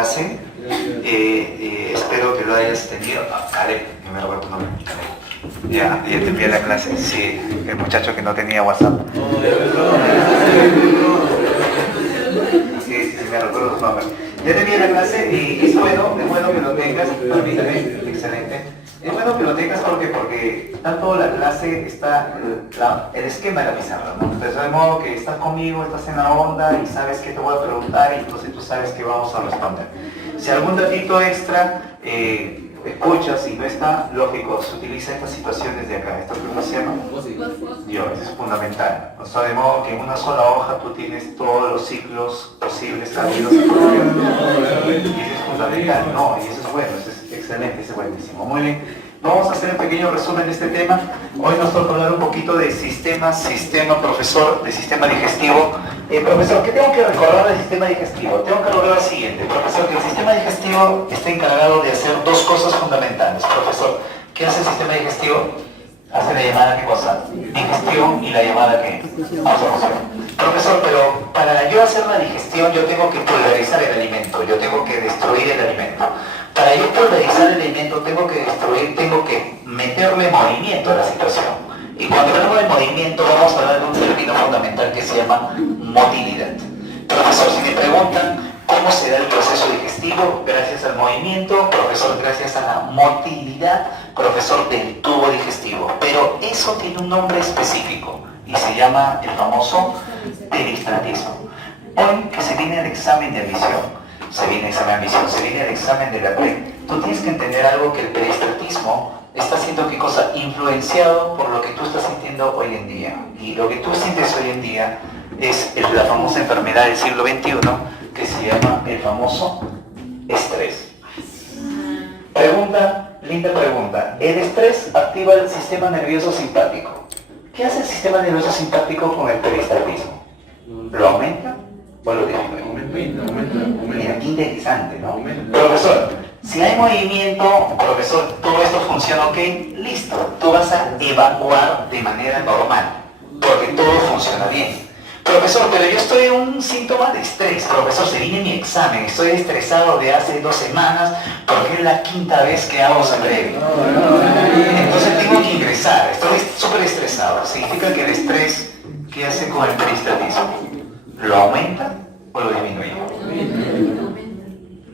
clase. Espero que lo hayas tenido. Caleb, no me recuerdo tu nombre. Ya te envié la clase. Sí, el muchacho que no tenía WhatsApp. Sí, me recuerdo tu nombre. Ya te envié la clase y es bueno que lo tengas. Permítame, excelente. Es bueno que lo tengas porque tanto la clase está, el esquema de la pizarra, ¿no? Entonces de modo que estás conmigo, estás en la onda y sabes qué te voy a preguntar y entonces tú sabes que vamos a responder. Si algún datito extra escuchas y no está, lógico, se utiliza estas situaciones de acá. ¿Esto cómo se llama? Yo, eso es fundamental. O sea, de modo que en una sola hoja tú tienes todos los ciclos posibles, habidos y por haber. Y eso es fundamental, ¿no? Y eso es bueno, eso es excelente, eso es buenísimo. Muy bien. Vamos a hacer un pequeño resumen de este tema. Hoy nos toca hablar un poquito de sistema, profesor, de sistema digestivo. Profesor, ¿qué tengo que recordar del sistema digestivo? Tengo que recordar lo siguiente, profesor, que el sistema digestivo está encargado de hacer dos cosas fundamentales. Profesor, ¿qué hace el sistema digestivo? Hace la llamada, ¿qué cosa? Digestión y la llamada, ¿qué? Absorción. Profesor, pero para yo hacer la digestión yo tengo que pulverizar el alimento, yo tengo que destruir el alimento. Para yo pulverizar el alimento tengo que destruir, tengo que meterle movimiento a la situación. Y cuando hablamos de movimiento vamos a hablar de un término fundamental que se llama motilidad. Profesor, si me preguntan cómo se da el proceso digestivo, gracias al movimiento, profesor, gracias a la motilidad, profesor, del tubo digestivo. Pero eso tiene un nombre específico y se llama el famoso peristratismo. Hoy que se viene el examen de admisión, se viene el examen de la pre, tú tienes que entender algo, que el peristratismo está siendo, ¿qué cosa? Influenciado por lo que tú estás sintiendo hoy en día. Y lo que tú sientes hoy en día es la famosa enfermedad del siglo XXI que se llama el famoso estrés. Linda pregunta. El estrés activa el sistema nervioso simpático. ¿Qué hace el sistema nervioso simpático con el peristratismo? ¿Lo aumenta o lo disminuye? Mira, qué interesante, ¿no? Profesor, si hay movimiento, profesor, todo esto funciona ok, listo, tú vas a evacuar de manera normal, porque todo funciona bien. Profesor, pero yo estoy en un síntoma de estrés. Profesor, se viene mi examen, estoy estresado de hace 2 semanas porque es la 5ª vez que hago ese previo. Entonces tengo que ingresar, estoy súper estresado. Significa que el estrés, ¿qué hace con el peristratismo? ¿Lo aumenta o lo disminuye?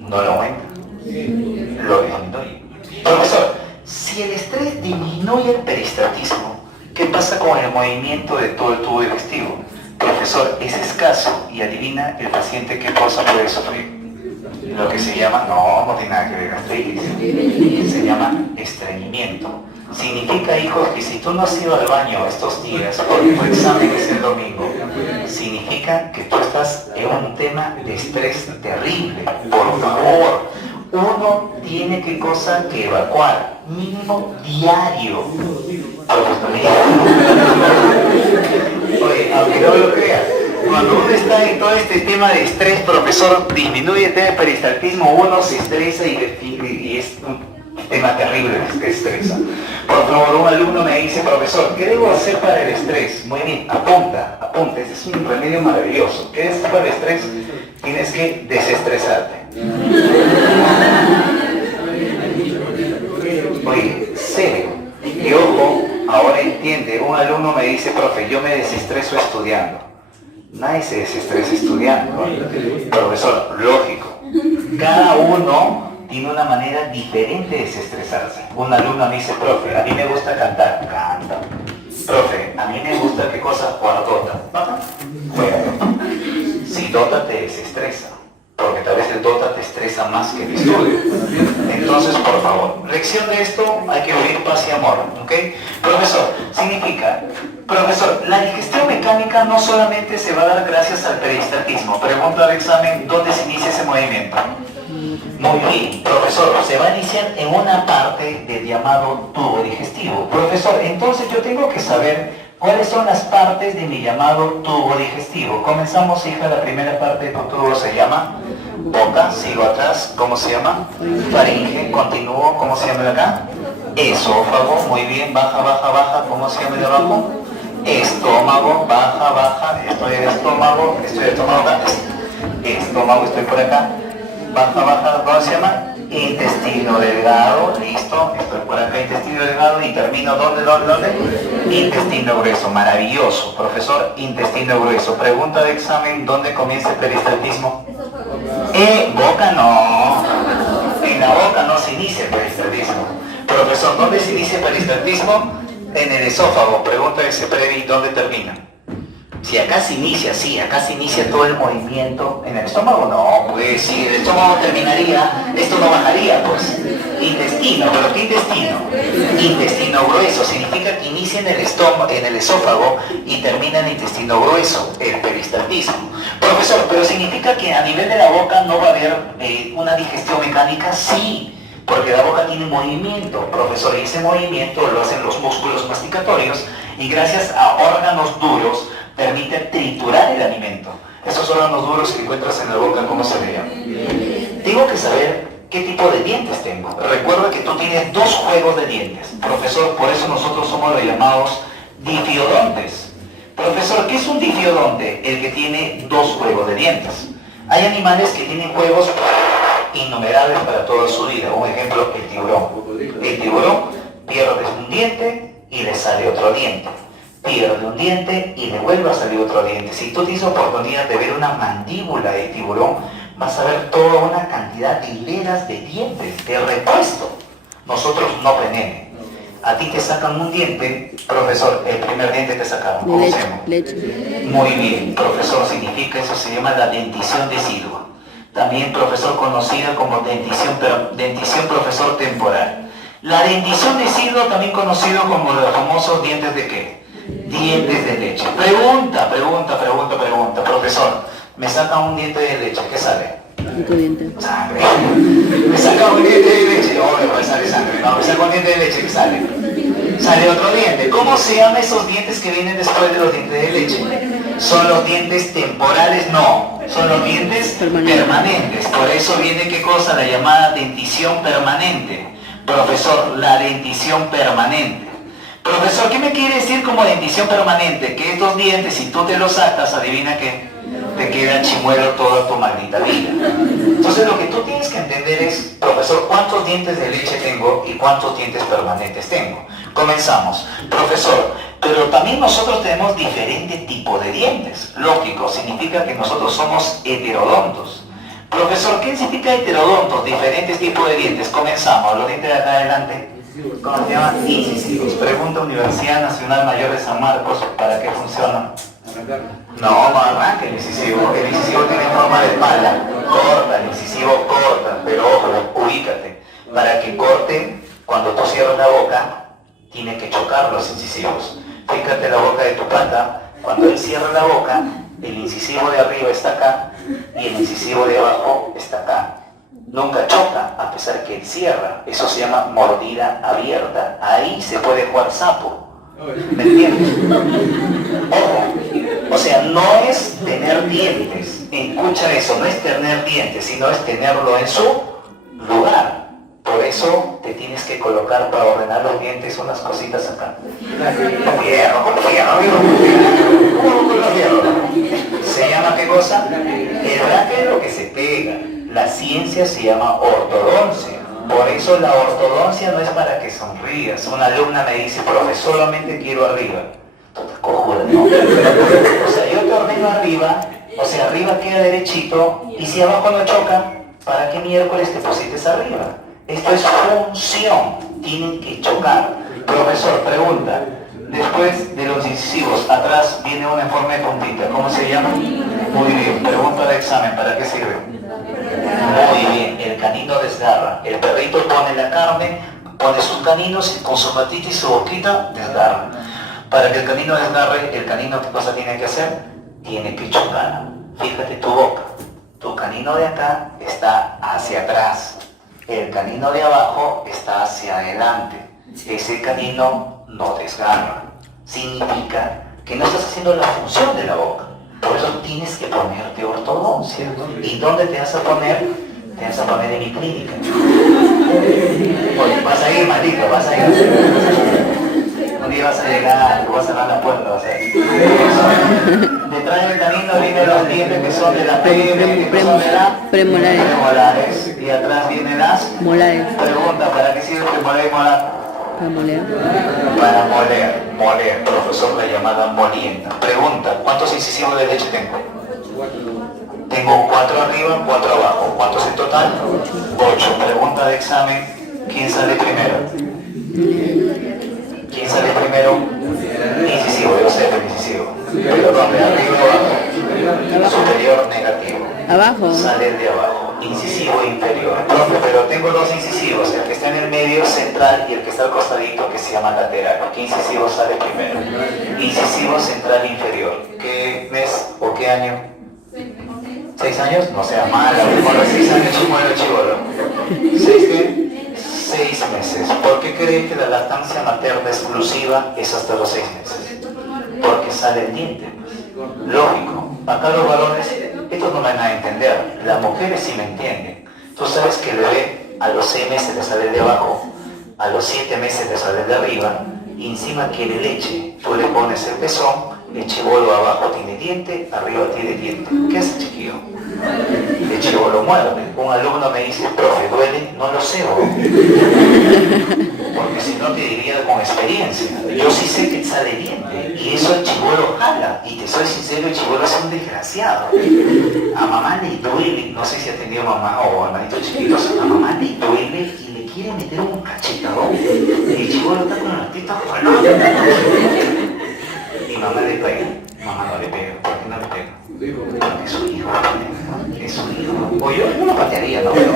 No lo aumenta, lo disminuye. Profesor, si el estrés disminuye el peristratismo, ¿qué pasa con el movimiento de todo el tubo digestivo? Profesor, es escaso y adivina el paciente qué cosa puede sufrir. Lo que se llama, no tiene nada que ver gastritis, se llama estreñimiento. Significa, hijos, que si tú no has ido al baño estos días porque tu examen es el domingo, significa que tú estás en un tema de estrés terrible. Por favor, uno tiene que evacuar, mínimo diario. Oye, aunque no lo creas, cuando uno está en todo este tema de estrés, profesor, disminuye el tema de peristaltismo, uno se estresa y es un tema terrible que estresa. Por favor, un alumno me dice, profesor, ¿qué debo hacer para el estrés? Muy bien, apunta, este es un remedio maravilloso. ¿Qué es para el estrés? Tienes que desestresarte. Oye, serio. Y ojo, ahora entiende, un alumno me dice, profe, yo me desestreso estudiando. Nadie se desestresa estudiando, ¿no? Profesor, lógico. Cada uno tiene una manera diferente de desestresarse. Un alumno me dice, profe, a mí me gusta cantar. Canta. Profe, a mí me gusta, ¿qué cosa? Jugar Dota. Juega Dota. Si Dota te desestresa, porque tal vez el Dota te estresa más que el estudio. Entonces, por favor, lección de esto, hay que vivir paz y amor, ¿ok? Profesor, significa, profesor, la digestión mecánica no solamente se va a dar gracias al peristratismo. Pregunta al examen, ¿dónde se inicia ese movimiento? Muy bien, profesor, se va a iniciar en una parte del llamado tubo digestivo. Profesor, entonces yo tengo que saber ¿cuáles son las partes de mi llamado tubo digestivo? Comenzamos, hija, la primera parte de tu tubo se llama boca, sigo atrás, ¿cómo se llama? Faringe, continúo, ¿cómo se llama de acá? Esófago, muy bien, baja, ¿cómo se llama de abajo? Estómago, baja, estoy en el estómago, acá, estómago, estoy por acá. ¿cómo se llama? Intestino delgado, listo, estoy por acá, intestino delgado, y termino, ¿dónde? Intestino grueso, maravilloso, profesor, intestino grueso. Pregunta de examen, ¿dónde comienza el peristaltismo? Boca no, en la boca no se inicia el peristaltismo. Profesor, ¿dónde se inicia el peristaltismo? En el esófago. Pregunta de ese previ, ¿dónde termina? Si acá se inicia, sí, acá se inicia todo el movimiento. ¿En el estómago? No, pues si el estómago terminaría, esto no bajaría, pues. Intestino, ¿pero qué intestino? Intestino grueso, significa que inicia en el estómago, en el esófago y termina en el intestino grueso, el peristaltismo. Profesor, ¿pero significa que a nivel de la boca no va a haber una digestión mecánica? Sí. Porque la boca tiene movimiento, profesor, y ese movimiento lo hacen los músculos masticatorios y gracias a órganos duros permite triturar el alimento. Esos órganos duros que encuentras en la boca, ¿cómo se le llama? Tengo que saber qué tipo de dientes tengo. Recuerda que tú tienes dos juegos de dientes. Profesor, por eso nosotros somos los llamados difiodontes. Profesor, ¿qué es un difiodonte? El que tiene dos juegos de dientes. Hay animales que tienen juegos innumerables para toda su vida. Un ejemplo, el tiburón. El tiburón pierde un diente y le sale otro diente. Pierde un diente y le vuelve a salir otro diente. Si tú tienes oportunidad de ver una mandíbula de tiburón, vas a ver toda una cantidad de hileras de dientes, de repuesto. Nosotros no tenemos. A ti te sacan un diente, profesor, el primer diente te sacaron. ¿Cómo se llama? Leche. Muy bien, profesor, significa, eso se llama la dentición decidua. También, profesor, conocida como dentición, profesor, temporal. La dentición decidua, también conocido como los famosos dientes de ¿qué? Dientes de leche. Pregunta, profesor, me saca un diente de leche, ¿qué sale? Otro diente. Sangre. Me saca un diente de leche, pues sale sangre. No, me saca un diente de leche, ¿qué sale? Sale otro diente. ¿Cómo se llaman esos dientes que vienen después de los dientes de leche? ¿Son los dientes temporales? No, son los dientes permanentes. Por eso viene, ¿qué cosa? La llamada dentición permanente. Profesor, la dentición permanente. Profesor, ¿qué me quiere decir como dentición permanente? Que estos dientes, si tú te los sacas, adivina qué, te queda chimuelo toda tu maldita vida. Entonces lo que tú tienes que entender es, profesor, ¿cuántos dientes de leche tengo y cuántos dientes permanentes tengo? Comenzamos. Profesor, pero también nosotros tenemos diferentes tipos de dientes. Lógico, significa que nosotros somos heterodontos. Profesor, ¿qué significa heterodontos? Diferentes tipos de dientes. Comenzamos. Los dientes de acá adelante, ¿cómo se llaman? Incisivos. Pregunta Universidad Nacional Mayor de San Marcos, ¿para qué funcionan? No, no arranca el incisivo. El incisivo tiene forma de pala. Corta, el incisivo corta. Pero ojo, ubícate. Para que corte, cuando tú cierras la boca, tiene que chocar los incisivos. Fíjate la boca de tu pata. Cuando él cierra la boca, el incisivo de arriba está acá y el incisivo de abajo está acá. Nunca choca, a pesar que él cierra. Eso se llama mordida abierta. Ahí se puede jugar sapo. ¿Me entiendes? Ojo, o sea, no es tener dientes. Escucha eso, no es tener dientes, sino es tenerlo en su lugar. Por eso te tienes que colocar para ordenar los dientes unas cositas acá. Con fierro, amigo. ¿Cómo con fierro? ¿Se llama qué cosa? El braque es lo que se pega. La ciencia se llama ortodoncia. Por eso la ortodoncia no es para que sonrías. Una alumna me dice, profe, solamente quiero arriba. Tú te cojudas, ¿no? O sea, yo te ordeno arriba, o sea, arriba queda derechito, y si abajo no choca, ¿para qué miércoles te pusiste arriba? Esto es función, tienen que chocar. Profesor, pregunta, después de los incisivos, atrás viene una en forma de puntita, ¿cómo se llama? Muy bien, pregunta de examen, ¿para qué sirve? Muy bien, el canino desgarra. El perrito pone la carne, pone sus caninos, con su patita y su boquita, desgarra. Para que el canino desgarre, el canino, ¿qué cosa tiene que hacer? Tiene que chocar. Fíjate tu boca. Tu canino de acá está hacia atrás. El canino de abajo está hacia adelante. Ese canino no desgarra. Significa que no estás haciendo la función de la boca. Por eso tienes que ponerte ortodoncia. ¿Y dónde te vas a poner? Te vas a poner en mi clínica. Oye, vas a ir, maldito, vas a ir. Un día vas a llegar, vas a cerrar la puerta, vas a ir. De detrás del canino vienen los dientes que son de la premolares, y atrás vienen las molares. Pregunta, ¿para qué sirve premolar y molar? Para moler. Para moler, profesor, la llamada molienda. Pregunta, ¿cuántos incisivos de leche tengo? Tengo 4 arriba, 4 abajo. ¿Cuántos en total? 8. Pregunta de examen, ¿quién sale primero? ¿Quién sale primero? Incisivo, yo sé el incisivo. Pero ¿dónde? Arriba o abajo. Superior, negativo. Abajo. Sale el de abajo. Incisivo inferior. Profe, pero tengo 2 incisivos, el que está en el medio central y el que está al costadito que se llama lateral. ¿Qué incisivo sale primero? Incisivo central inferior. ¿Qué mes o qué año? 6 años, no sea mala, por los 6 años muere el chibolo. ¿6 qué? 6 meses. ¿Por qué creen que la lactancia materna exclusiva es hasta los 6 meses? Porque sale el diente. Lógico. Acá los varones, estos no me van a entender. Las mujeres sí me entienden. Tú sabes que el bebé a los 6 meses le sale el de abajo, a los 7 meses le sale el de arriba, y encima quiere leche. Tú le pones el pezón. El chibolo abajo tiene diente, arriba tiene diente. ¿Qué hace, chiquillo? El chibolo muerde. Un alumno me dice, profe, ¿duele? No lo sé, bro. Porque si no te diría con experiencia. Yo sí sé que sale diente. Y eso el chibolo jala. Y te soy sincero, el chibolo es un desgraciado. A mamá le duele. No sé si ha tenido mamá o hermanitos chiquitos. A mamá le duele y le quiere meter un cachetadón. Y el chibolo está con las tetas jaladas. Y mamá le pega, mamá no le pega, ¿por qué no le pega? Porque es su hijo, es su hijo. O yo no lo patearía, ¿no? Pero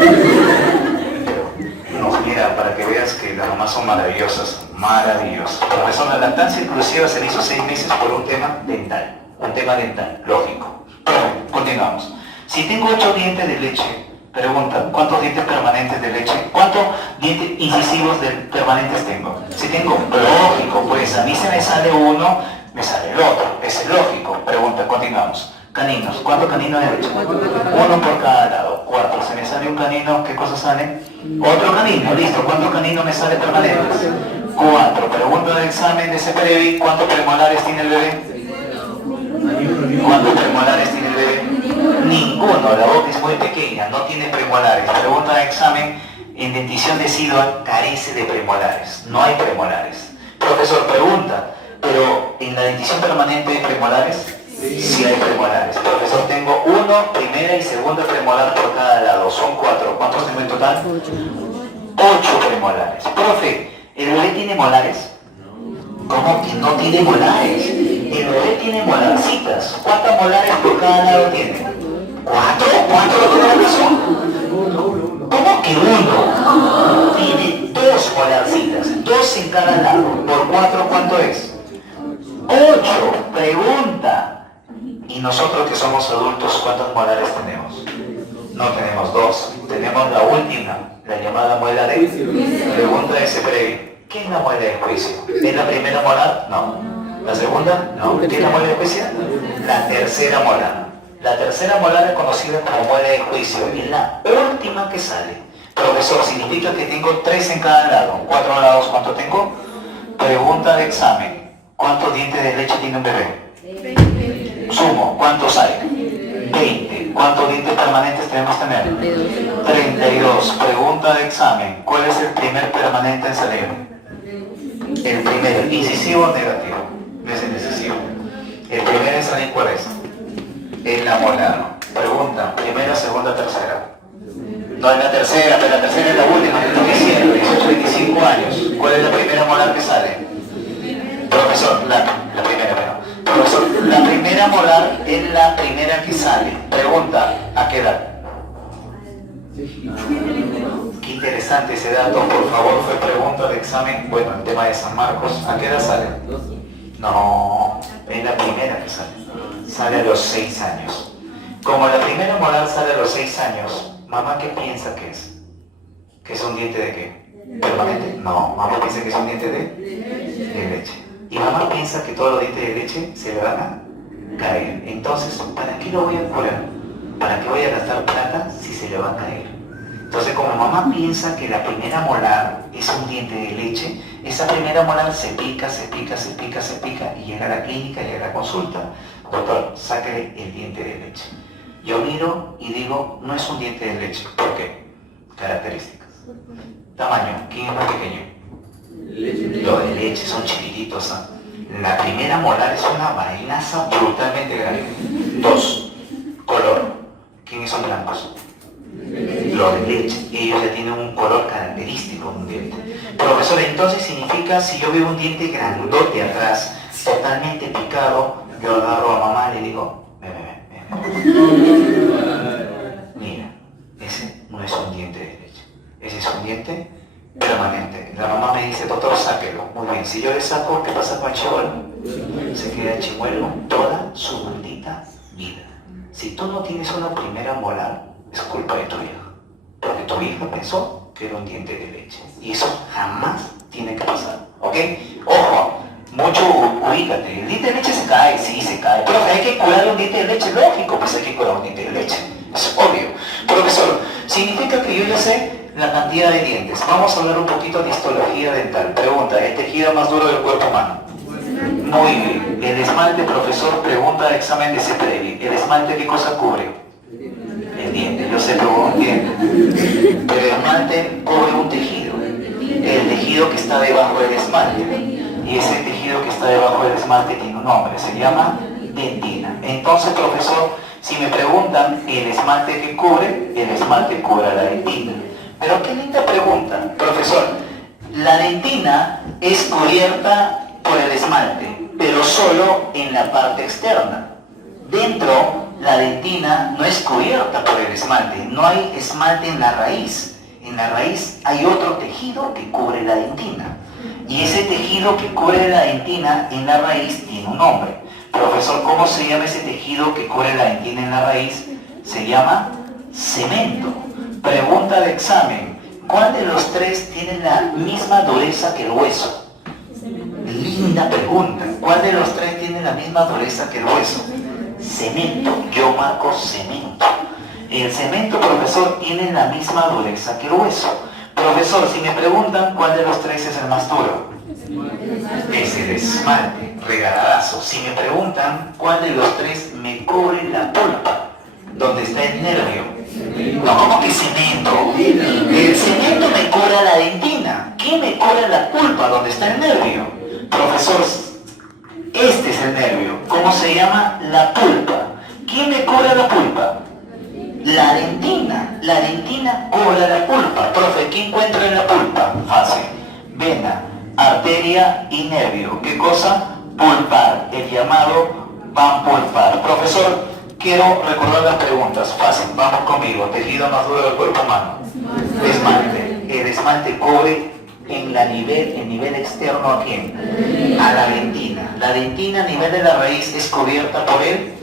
no, mira, para que veas que las mamás son maravillosas, maravillosas. Profesor, la lactancia inclusiva se le hizo 6 meses por un tema dental, lógico. Pero, continuamos. Si tengo 8 dientes de leche, pregunta, ¿cuántos dientes permanentes de leche? ¿Cuántos dientes incisivos permanentes tengo? Si tengo, lógico, pues a mí se me sale uno, me sale el otro, es lógico. Pregunta, continuamos. Caninos, ¿cuántos caninos de leche? 1 por cada lado, 4. Se me sale un canino, ¿qué cosa sale? Otro canino, listo. ¿Cuántos caninos me sale permanentes? 4. Pregunta de examen de ese previ, ¿cuántos premolares tiene el bebé? ¿Cuántos premolares tiene el bebé? Ninguno, la boca es muy pequeña, no tiene premolares. Pregunta de examen, en dentición decidua carece de premolares, no hay premolares. Profesor, pregunta, ¿pero en la dentición permanente hay premolares? Sí hay premolares. Profesor, tengo 1, primera y segunda premolar por cada lado, son 4. ¿Cuántos tengo en total? 8 premolares. Profe, ¿el bebé tiene molares? ¿Cómo que no tiene molares? El bebé tiene molarcitas. ¿Cuántas molares por cada lado tiene? 4. ¿Cuánto tiene la razón? ¿Cómo que 1? Tiene 2 molarcitas, 2 en cada lado. ¿Por 4 cuánto es? 8. Pregunta. ¿Y nosotros que somos adultos cuántos molares tenemos? No tenemos 2. Tenemos la última, la llamada muela de... Pregunta de ese previo. ¿Qué es la muela de juicio? ¿Es la primera molar? No. ¿La segunda? No. ¿Qué es la muela de juicio? La tercera molar. La tercera molar es conocida como muela de juicio. Es la última que sale. Profesor, significa que tengo 3 en cada lado. 4 lados, ¿cuánto tengo? Pregunta de examen. ¿Cuántos dientes de leche tiene un bebé? Sumo, ¿cuántos hay? 20. ¿Cuántos dientes permanentes tenemos que tener? 32. Pregunta de examen. ¿Cuál es el primer permanente en salir? El primero, incisivo o negativo. No es el incisivo. El primero en salir, ¿cuál es? El molar. Pregunta, primera, segunda, tercera. No es la tercera, pero la tercera es la última, que estoy diciendo, 18, 25 años. ¿Cuál es la primera molar que sale? Profesor, la primera, bueno. Profesor, la primera molar es la primera que sale. Pregunta, ¿a qué edad? Qué interesante ese dato, por favor, fue pregunta de examen. Bueno, el tema de San Marcos, ¿a qué edad sale? No, es la primera que sale. Sale a los 6 años. Como la primera molar sale a los 6 años, ¿mamá qué piensa que es? ¿Que es un diente de qué? ¿Permanente? No, mamá piensa que es un diente de leche. Y mamá piensa que todos los dientes de leche se le van a caer. Entonces, ¿para qué lo voy a curar? ¿Para qué voy a gastar plata si se le va a caer? Entonces, como mamá piensa que la primera molar es un diente de leche, esa primera molar se pica, se pica, se pica, se pica y llega a la clínica, llega a la consulta. doctor, sáquele el diente de leche. Yo miro y digo, no es un diente de leche. ¿Por qué? Características. Tamaño, ¿quién es más pequeño? Los de leche son chiquititos. La primera molar es una vainaza brutalmente grande. 2. Color. ¿Quiénes son blancos? Los de leche. Ellos ya tienen un color característico de un diente. Profesor, entonces significa, si yo veo un diente grandote atrás, totalmente picado, yo agarro a mamá y le digo, ven. Mira, ese no es un diente de leche. Ese es un diente permanente. La mamá me dice, doctor, sáquelo. Muy bien, si yo le saco, ¿qué pasa con el chimuelo? Se queda el chimuelo toda su maldita vida. Si tú no tienes una primera molar, es culpa de tu hija. Porque tu hija pensó que era un diente de leche. Y eso jamás tiene que pasar. ¿Ok? Ojo, mucho ubícate. El diente de leche se cae, sí se cae. Pero hay que curar un diente de leche, lógico, pues hay que curar un diente de leche. Es obvio. Profesor, significa que yo ya sé la cantidad de dientes. Vamos a hablar un poquito de histología dental. Pregunta, ¿el tejido más duro del cuerpo humano? Muy bien. El esmalte, profesor, pregunta de examen de CPDI. ¿El esmalte qué cosa cubre? El diente. Yo sé, pero un diente. Pero el esmalte cubre un tejido. El tejido que está debajo del esmalte. Y ese tejido que está debajo del esmalte tiene un nombre. Se llama dentina. Entonces, profesor, si me preguntan el esmalte que cubre, el esmalte cubre la dentina. Pero qué linda pregunta, profesor. La dentina es cubierta por el esmalte, pero solo en la parte externa. Dentro, la dentina no es cubierta por el esmalte, no hay esmalte en la raíz. En la raíz hay otro tejido que cubre la dentina. Y ese tejido que cubre la dentina en la raíz tiene un nombre. Profesor, ¿cómo se llama ese tejido que cubre la dentina en la raíz? Se llama cemento. Pregunta de examen. ¿Cuál de los tres tiene la misma dureza que el hueso? Linda pregunta. ¿Cuál de los tres tiene la misma dureza que el hueso? Cemento. Yo marco cemento. El cemento, profesor, tiene la misma dureza que el hueso. Profesor, si me preguntan cuál de los tres es el más duro, es el esmalte. Regaladazo. Si me preguntan cuál de los tres me cubre la pulpa, donde está el nervio. No, ¿cómo que cemento? El cemento me cura la dentina. ¿Qué me cura la pulpa, donde está el nervio? Profesor, este es el nervio. ¿Cómo se llama? La pulpa. ¿Quién me cura la pulpa? La dentina. La dentina cura la pulpa. Profe, ¿qué encuentro en la pulpa? Fácil. Vena, arteria y nervio. ¿Qué cosa? Pulpar. El llamado panpulpar. Profesor, quiero recordar las preguntas. Fácil, vamos conmigo. Tejido más duro del cuerpo humano. Esmalte. El esmalte cubre en el nivel externo ¿a quién? A la dentina. La dentina a nivel de la raíz es cubierta por el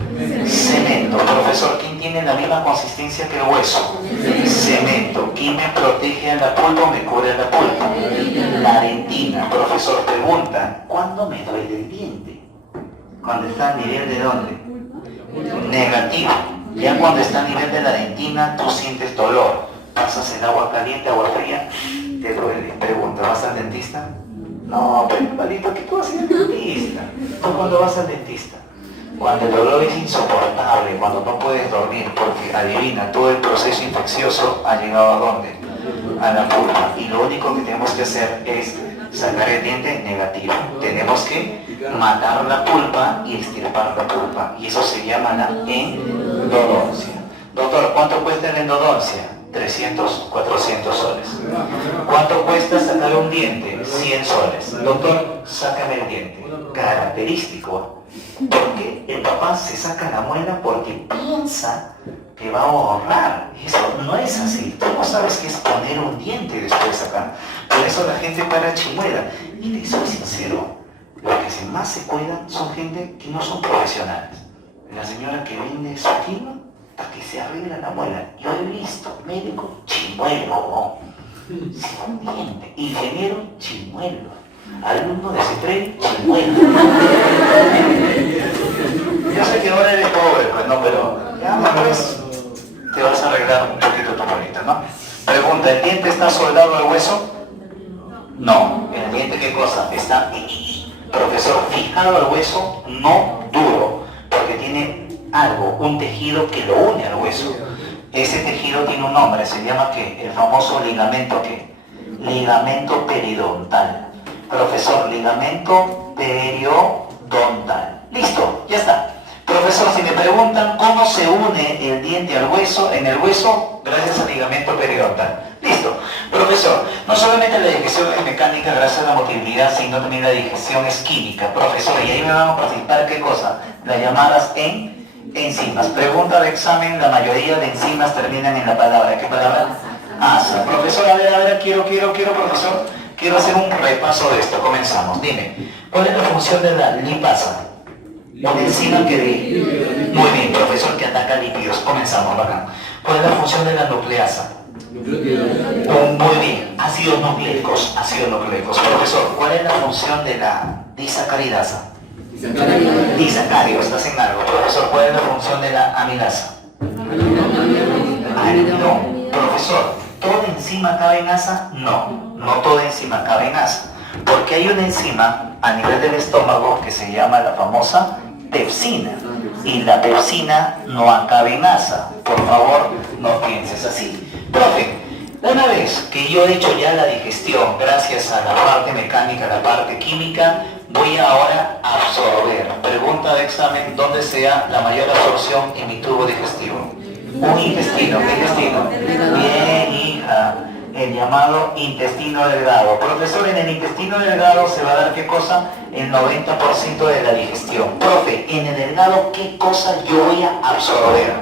cemento. Profesor, ¿quién tiene la misma consistencia que el hueso? Cemento. ¿Quién me protege a la pulpa o me cubre la pulpa? La dentina. Profesor, pregunta, ¿cuándo me duele el diente? ¿Cuando está a nivel de dónde? Negativo. Ya cuando está a nivel de la dentina, tú sientes dolor. Pasas el agua caliente, agua fría, te duele. Pregunta, ¿vas al dentista? No, pero palito, ¿qué tú vas al dentista? ¿Tú cuándo vas al dentista? Cuando el dolor es insoportable, cuando no puedes dormir, porque adivina, todo el proceso infeccioso ha llegado ¿a dónde? A la pulpa. Y lo único que tenemos que hacer es sacar el diente negativo. Tenemos que matar la pulpa y extirpar la pulpa. Y eso se llama la endodoncia. Doctor, ¿cuánto cuesta la endodoncia? 300, 400 soles. ¿Cuánto cuesta sacar un diente? 100 soles. Doctor, sácame el diente. Característico. Porque el papá se saca la muela porque piensa que va a ahorrar. Eso no es así. Tú no sabes qué es poner un diente después acá. Por eso la gente para chimuela. Y te soy sincero, los que más se cuidan son gente que no son profesionales. La señora que vende su quino para que se arregla la muela. Yo he visto médico chimuelo, sin diente, ingeniero chimuelo, alumno de CETREL chimuelo. Yo sé que ahora eres pobre, pues no, pero ya pues te vas a arreglar un poquito tu bolita, ¿no? Pregunta, ¿el diente está soldado al hueso? No. ¿El diente qué cosa? Está, profesor, fijado al hueso, no duro, porque tiene algo, un tejido que lo une al hueso. Ese tejido tiene un nombre, se llama ¿qué? El famoso ligamento ¿qué? Ligamento periodontal. Profesor, ligamento periodontal. Listo, ya está. Profesor, si me preguntan cómo se une el diente al hueso, en el hueso, gracias al ligamento periodontal. Listo. Profesor, no solamente la digestión es mecánica gracias a la motilidad, sino también la digestión es química. Profesor, y ahí me van a participar, ¿qué cosa? Las llamadas enzimas. Pregunta de examen, la mayoría de enzimas terminan en la palabra. ¿Qué palabra? Asa. Profesor, a ver, quiero, profesor, quiero hacer un repaso de esto. Comenzamos. Dime, ¿cuál es la función de la lipasa? Una enzima que... Muy bien, profesor, que ataca lípidos. Comenzamos, bacán. ¿Cuál es la función de la nucleasa? Muy bien, ácidos nucleicos. Profesor, ¿cuál es la función de la disacaridasa? Disacario, estás en algo. Profesor, ¿cuál es la función de la amilasa? No. Profesor, ¿toda enzima cabe en asa? No, no toda enzima cabe en asa. Porque hay una enzima a nivel del estómago que se llama la famosa pepsina. Y la pepsina no cabe en asa. Por favor, no pienses así. Profe, una vez que yo he hecho ya la digestión, gracias a la parte mecánica, la parte química, voy ahora a absorber. Pregunta de examen, ¿dónde sea la mayor absorción en mi tubo digestivo? Un intestino. ¿Qué intestino? Bien, hija. El llamado intestino delgado. Profesor, en el intestino delgado se va a dar ¿qué cosa? El 90% de la digestión. Profe, en el delgado, ¿qué cosa yo voy a absorber?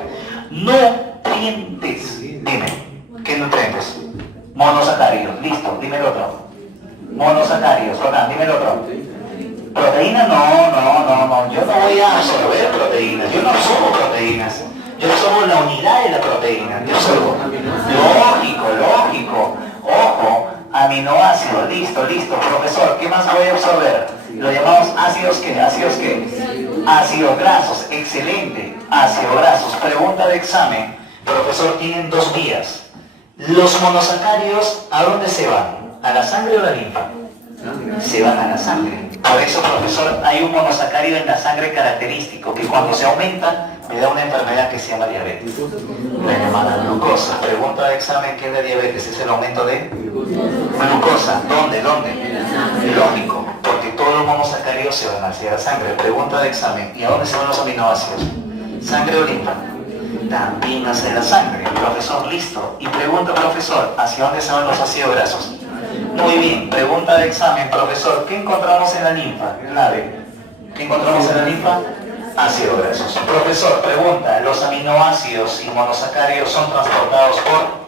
Nutrientes. Dime, ¿qué nutrientes? Monosacáridos. Listo, dime el otro. Monosacáridos. Dime el otro. ¿Proteínas? No. Yo no voy a absorber proteínas. Yo no absorbo proteínas. Yo absorbo la unidad de la proteína. Yo absorbo. Lógico. Ojo, aminoácidos. Listo. Profesor, ¿qué más voy a absorber? Lo llamamos ácidos, ¿qué? Ácidos grasos. Excelente. Ácidos grasos. Pregunta de examen. Profesor, tienen dos vías. Los monosacáridos, ¿a dónde se van? ¿A la sangre o a la linfa? Se van a la sangre. Por eso, profesor, hay un monosacárido en la sangre característico que cuando se aumenta me da una enfermedad que se llama diabetes. La llamada glucosa. Pregunta de examen, ¿qué es la diabetes? Es el aumento de glucosa. ¿Dónde? Lógico, porque todos los monosacáridos se van hacia la sangre. Pregunta de examen, ¿y a dónde se van los aminoácidos? ¿Sangre o linfa? También hacia la sangre. Profesor, listo. Y pregunta, profesor, ¿hacia dónde se van los ácidos grasos? Muy bien, pregunta de examen, profesor, ¿qué encontramos en la linfa? ¿Qué encontramos en la linfa? Ácidos grasos. Profesor, pregunta, ¿los aminoácidos y monosacáridos son transportados por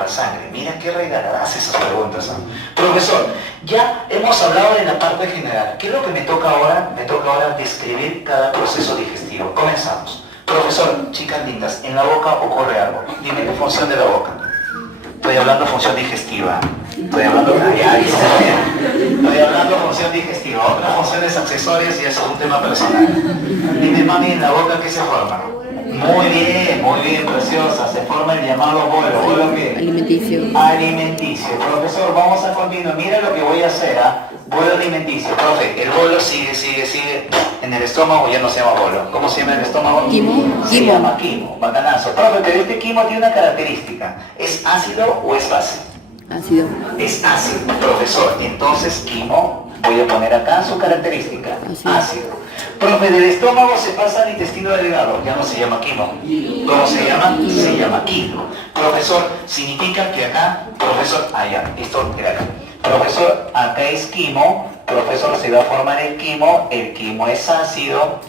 la sangre? Mira qué regaladas esas preguntas, ¿no? Profesor, ya hemos hablado de la parte general. ¿Qué es lo que me toca ahora? Me toca ahora describir cada proceso digestivo. Comenzamos. Profesor, chicas lindas, en la boca ocurre algo. Dime la función de la boca. Estoy hablando de función digestiva. Estoy hablando de función digestiva. Otras funciones accesorias y eso es un tema personal. Dime, mami, en la boca ¿qué se forma? Muy bien, preciosa. Se forma el llamado bolo. ¿Bolo qué? Alimenticio. Profesor, vamos a continuar. Mira lo que voy a hacer, ¿ah? Bolo alimenticio. Profe, el bolo sigue. En el estómago ya no se llama bolo. ¿Cómo se llama el estómago? Se llama quimo. Bacanazo. Profe, pero este quimo tiene una característica. ¿Es ácido o es base? Ácido. Es ácido, profesor. Entonces, quimo, voy a poner acá su característica. Ácido. Profe, del estómago se pasa al intestino delgado. Ya no se llama quimo. ¿Cómo se llama? Se llama quilo. Profesor, significa que acá, profesor, esto de acá. Profesor, acá es quimo. Profesor, se va a formar el quimo es ácido.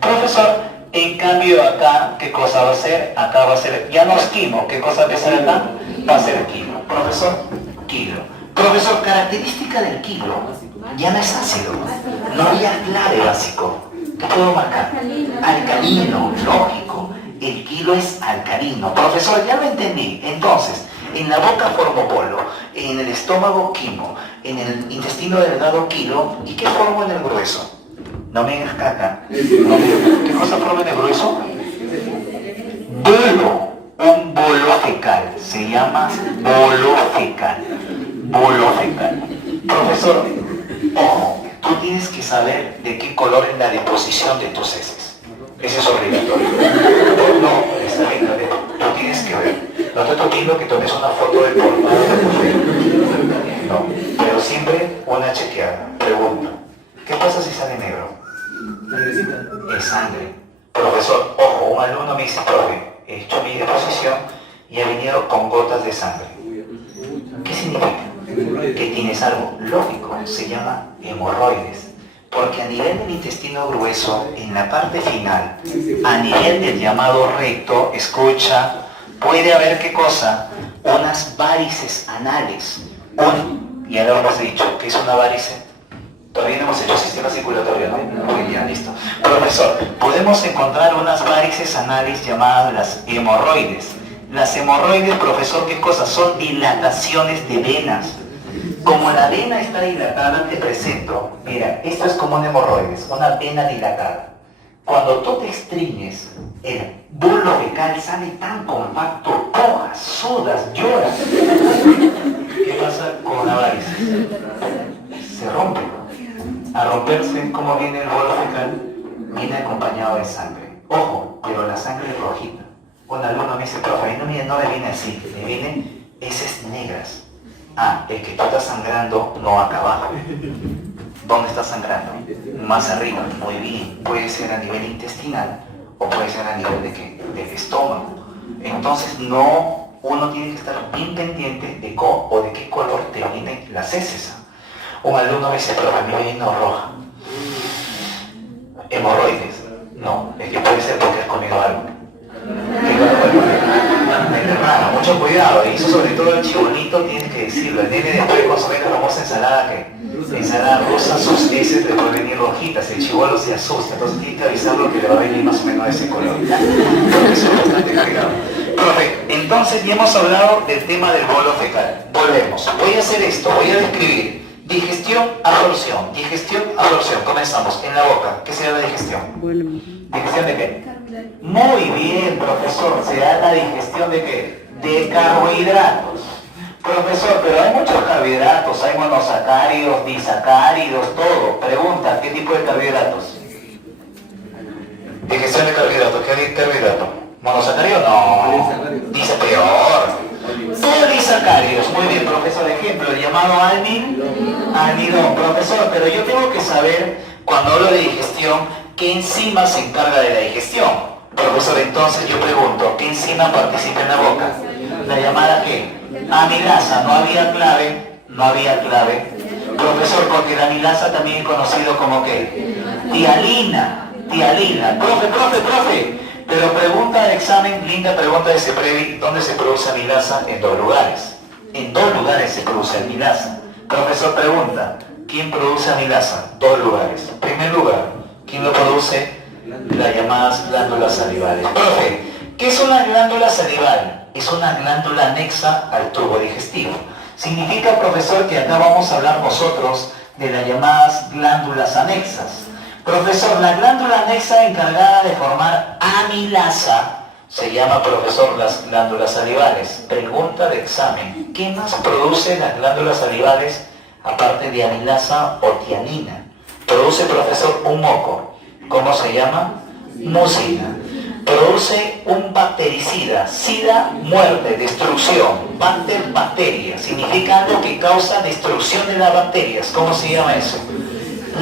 Profesor, en cambio acá, ¿qué cosa va a ser? Acá va a ser, ya no es quimo. ¿Qué cosa va a ser acá? Va a ser quilo. Profesor, kilo. Profesor, característica del kilo, ya no es ácido, no había clave básico. ¿Qué puedo marcar? Alcalino, lógico. El kilo es alcalino. Profesor, ya lo entendí. Entonces, en la boca formo bolo, en el estómago quimo, en el intestino delgado kilo, ¿y qué formo en el grueso? No me digas caca. ¿Qué cosa forma en el grueso? Bolo. Un bolo fecal, se llama bolo fecal. Profesor, ojo, tú tienes que saber de qué color es la deposición de tus heces. Eso es obligatorio. No, exactamente. Tú tienes que ver. No te estoy pidiendo que tomes una foto de portada de tu Facebook. No, pero siempre una chequeada. Pregunta, ¿qué pasa si sale negro? Es sangre. Profesor, ojo, un alumno me dice, profe, he hecho mi deposición y ha venido con gotas de sangre. ¿Qué significa? Que tienes algo lógico, se llama hemorroides. Porque a nivel del intestino grueso, en la parte final, a nivel del llamado recto, escucha, puede haber, ¿qué cosa? Unas varices anales. Ya lo hemos dicho, ¿qué es una varice? Todavía no hemos hecho sistema circulatorio, ¿no? Muy bien, listo. Profesor, podemos encontrar unas varices anales llamadas las hemorroides. Las hemorroides, profesor, ¿qué cosas? Son dilataciones de venas. Como la vena está dilatada, te presento, mira, esto es como un hemorroides, una vena dilatada. Cuando tú te extriñes, el bulbo fecal sale tan compacto, cojas, sudas, lloras. ¿Qué pasa con la varice? Se rompe. A romperse, ¿cómo viene el bulbo fecal? Viene acompañado de sangre. Ojo, pero la sangre es rojita. Un alumno me dice, profe, a mí no me viene así, me vienen heces negras. Ah, el que tú estás sangrando no acá abajo. ¿Dónde estás sangrando? Más arriba. Muy bien. Puede ser a nivel intestinal o puede ser a nivel de qué? Del estómago. Entonces uno tiene que estar bien pendiente de cómo o de qué color te vienen las heces. Un alumno me dice, pero a mí me viene roja. ¿Hemorroides? No, es que puede ser porque has comido algo. Hermano, mucho cuidado, y eso sobre todo el chibolito tienes que decirlo. El nene después de consumir la famosa ensalada ensalada rusa, sus heces le pueden venir rojitas, el chibolo se asusta, entonces tiene que avisarlo que le va a venir más o menos de ese color. Porque eso es bastante cargado. Profe, entonces ya hemos hablado del tema del bolo fecal. Volvemos. Voy a hacer esto, voy a describir digestión, absorción, digestión, absorción. Comenzamos en la boca. ¿Qué será la digestión? ¿Digestión de qué? Muy bien, profesor, se da la digestión de qué? De carbohidratos. Profesor, pero hay muchos carbohidratos, hay monosacáridos, disacáridos, todo. Pregunta, ¿qué tipo de carbohidratos? Digestión de carbohidratos, ¿qué carbohidrato? ¿Monosacárido? No. Dice peor. Polisacáridos, muy bien, profesor. Ejemplo, llamado almidón. Profesor, pero yo tengo que saber, cuando hablo de digestión, ¿qué enzima se encarga de la digestión? Profesor, entonces yo pregunto, ¿qué enzima participa en la boca? La llamada ¿qué? Amilasa. No había clave. Profesor, porque la amilasa también es conocido como ¿qué? Tialina. Profe. Pero pregunta de examen, linda pregunta de CEPREVI, ¿dónde se produce amilasa? En 2 lugares. En 2 lugares se produce amilasa. Profesor, pregunta, ¿quién produce amilasa? 2 lugares. Primer lugar, ¿quién lo produce? Las llamadas glándulas salivales. Profe, ¿qué es una glándula salival? Es una glándula anexa al tubo digestivo. Significa, profesor, que acá vamos a hablar nosotros de las llamadas glándulas anexas. Profesor, la glándula anexa encargada de formar amilasa se llama, profesor, las glándulas salivales. Pregunta de examen, ¿qué más produce las glándulas salivales aparte de amilasa o tianina? Produce, profesor, un moco. ¿Cómo se llama? Mucina. Produce un bactericida. Sida, muerte, destrucción. Bacteria. Significa algo que causa destrucción de las bacterias. ¿Cómo se llama eso?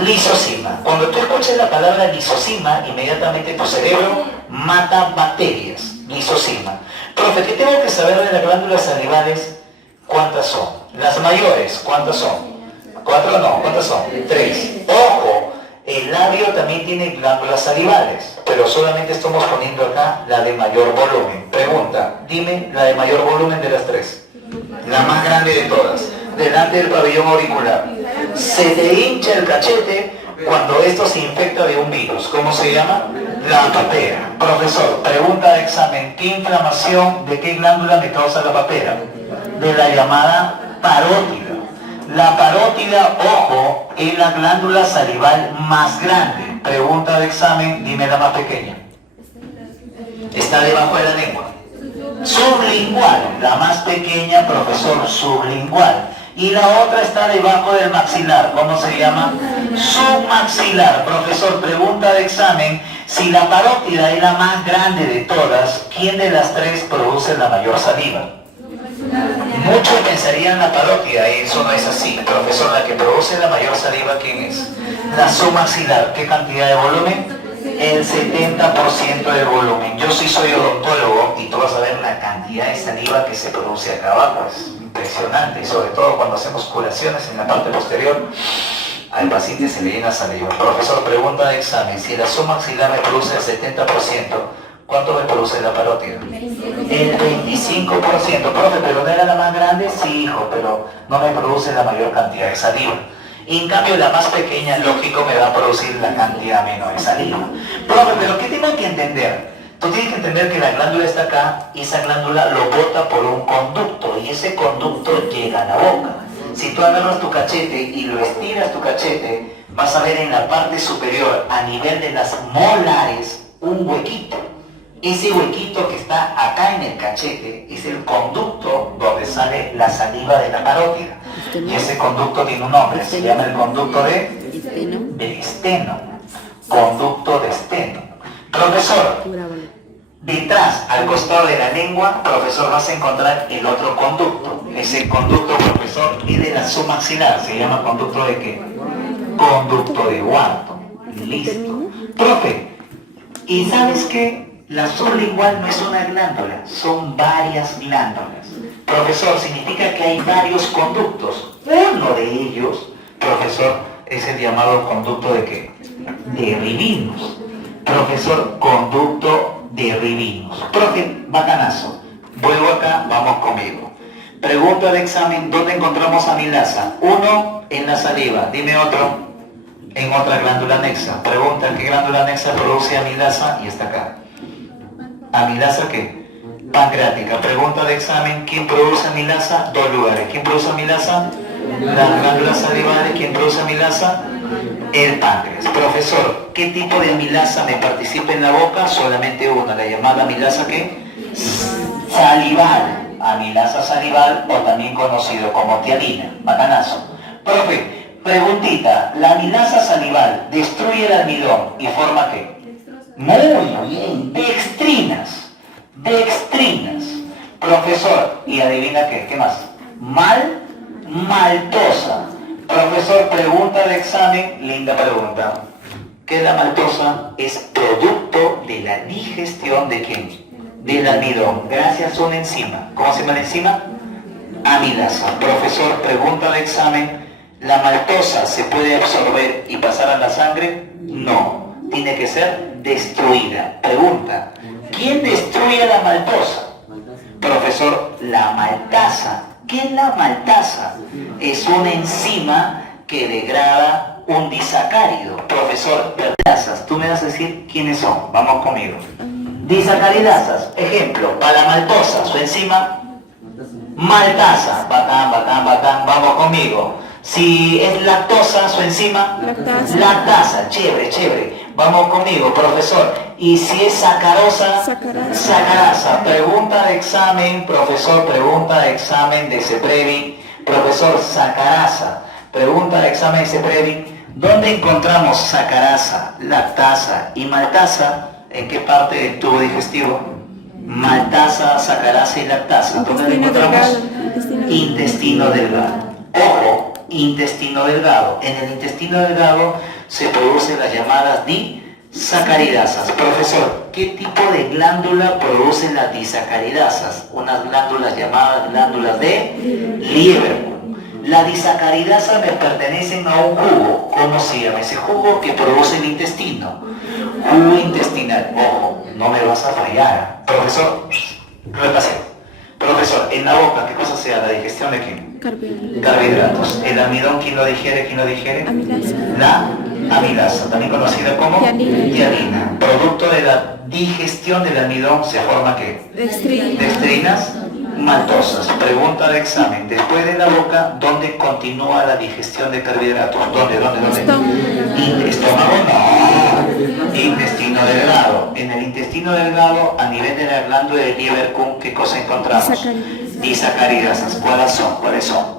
Lisozima. Cuando tú escuchas la palabra lisozima, inmediatamente tu cerebro mata bacterias. Lisozima. Profe, ¿qué tengo que saber de las glándulas salivales? ¿Cuántas son? Las mayores, ¿cuántas son? 4 no, ¿cuántas son? 3. Ojo, el labio también tiene glándulas salivales, pero solamente estamos poniendo acá la de mayor volumen. Pregunta, dime la de mayor volumen de las 3. La más grande de todas, delante del pabellón auricular. Se te hincha el cachete cuando esto se infecta de un virus. ¿Cómo se llama? La papera. Profesor, pregunta de examen, ¿qué inflamación de qué glándula me causa la papera? De la llamada parótida. La parótida, ojo, es la glándula salival más grande. Pregunta de examen, dime la más pequeña. Está debajo de la lengua. Sublingual, la más pequeña, profesor, sublingual. Y la otra está debajo del maxilar. ¿Cómo se llama? submaxilar. Profesor, pregunta de examen. Si la parótida es la más grande de todas, ¿quién de las tres produce la mayor saliva? Muchos pensarían la parótida, y eso no es así. Profesor, la que produce la mayor saliva, ¿quién es? La submaxilar. ¿Qué cantidad de volumen? El 70% del volumen. Yo sí soy odontólogo y tú vas a ver la cantidad de saliva que se produce acá abajo. Es impresionante, y sobre todo cuando hacemos curaciones en la parte posterior, al paciente se le llena saliva. Profesor, pregunta de examen. Si la submaxilar me produce el 70%, ¿cuánto me produce la parótida? El 25%. Profe, ¿pero no era la más grande? Sí, hijo, pero no me produce la mayor cantidad de saliva. En cambio, la más pequeña, lógico, me va a producir la cantidad menor de saliva. Profe, ¿pero qué tengo que entender? Tú tienes que entender que la glándula está acá y esa glándula lo bota por un conducto y ese conducto llega a la boca. Si tú agarras tu cachete y lo estiras tu cachete, vas a ver en la parte superior, a nivel de las molares, un huequito. Ese huequito que está acá en el cachete es el conducto donde sale la saliva de la parótida. Y ese conducto tiene un nombre, se llama el conducto de esteno. Conducto de esteno. Profesor, detrás, al costado de la lengua, profesor, vas a encontrar el otro conducto. Ese conducto, profesor, es de la submaxilar. ¿Se llama conducto de qué? Conducto de Wharton. Listo. Profe, ¿y sabes qué? La sublingual no es una glándula, son varias glándulas. Profesor, significa que hay varios conductos. Uno de ellos, profesor, es el llamado conducto de qué? De Rivinus. Profesor, conducto de Rivinus. Profe, bacanazo. Vuelvo acá, vamos conmigo. Pregunta de examen, ¿dónde encontramos amilasa? Uno, en la saliva. Dime otro. En otra glándula anexa. Pregunta, ¿qué glándula anexa produce amilasa? Y está acá. ¿Amilasa qué? Pancreática. Pregunta de examen, ¿quién produce amilasa? Dos lugares. ¿Quién produce amilasa? Las glándulas salivales. ¿Quién produce amilasa? El páncreas. Profesor, ¿qué tipo de amilasa me participa en la boca? Solamente una, la llamada amilasa ¿qué? Salival. Amilasa salival o también conocido como tialina. Bacanazo. Profe, preguntita, ¿la amilasa salival destruye el almidón y forma qué? Muy bien, dextrinas. Dextrinas. Profesor, y adivina qué, ¿qué más? Maltosa. Profesor, pregunta de examen, linda pregunta. ¿Qué es la maltosa? Es producto de la digestión de ¿quién? Del almidón, gracias a una enzima. ¿Cómo se llama la enzima? Amilasa. Profesor, pregunta de examen, ¿la maltosa se puede absorber y pasar a la sangre? No. Tiene que ser destruida. Pregunta, ¿quién destruye la maltosa? Profesor, la maltasa. ¿Qué es la maltasa? Es una enzima que degrada un disacárido. Profesor, maltasas, tú me vas a decir quiénes son. Vamos conmigo. Disacaridasas. Ejemplo, para la maltosa, su enzima maltasa. Bacán, bacán, bacán. Vamos conmigo. Si es lactosa, su enzima lactasa. Chévere, chévere. Vamos conmigo, profesor. Y si es sacarosa, sacarasa. Pregunta de examen, profesor, pregunta de examen de CEPREVI. Profesor, sacarasa. Pregunta de examen de CEPREVI. ¿Dónde encontramos sacarasa, lactasa y maltasa? ¿En qué parte del tubo digestivo? Maltasa, sacarasa y lactasa. ¿Dónde encontramos? Intestino delgado. Ojo, intestino delgado. En el intestino delgado se producen las llamadas disacaridasas. Profesor, ¿qué tipo de glándula producen las disacaridasas? Unas glándulas llamadas glándulas de Lieberkühn. Las disacaridasas me pertenecen a un jugo. ¿Cómo se llama ese jugo que produce el intestino? Jugo intestinal. Ojo, no me vas a fallar. Profesor, repasemos. Profesor, en la boca, ¿qué cosa sea la digestión de quién? Carbohidratos. El almidón, ¿quién lo digiere? ¿Quién lo digiere? Amilasa. La amilasa, también conocida como tialina. Producto de la digestión del almidón se forma ¿qué? Dextrinas maltosas. Pregunta de examen. Después de la boca, ¿dónde continúa la digestión de carbohidratos? ¿Dónde? Estómago no. Intestino delgado. En el intestino delgado, a nivel de la glándula de Lieberkühn, ¿qué cosa encontramos? Disacaridasas. ¿Cuáles son?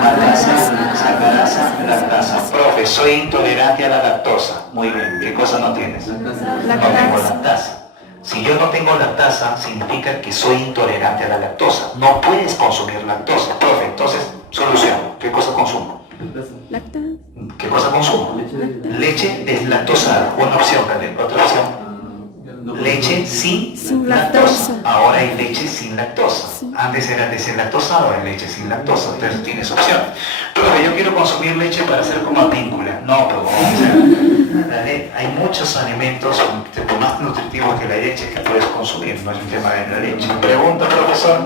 malasa, sacarasa, lactasa. Profe, soy intolerante a la lactosa. Muy bien, ¿qué cosa no tienes? No tengo lactasa. Si yo no tengo lactasa, significa que soy intolerante a la lactosa. No puedes consumir lactosa. Profe, entonces, solución. ¿Qué cosa consumo? Lactasa. ¿Qué cosa consumo? Leche deslactosada. Una opción, Caleb. Otra opción. Leche sin lactosa. Ahora hay leche sin lactosa. Antes era deslactosada, ahora hay leche sin lactosa. Entonces tienes opción. Profe, yo quiero consumir leche para hacer como apíncula. No, pero hay muchos alimentos más nutritivos que la leche que puedes consumir. No es un tema de la leche. Pregunta, profesor.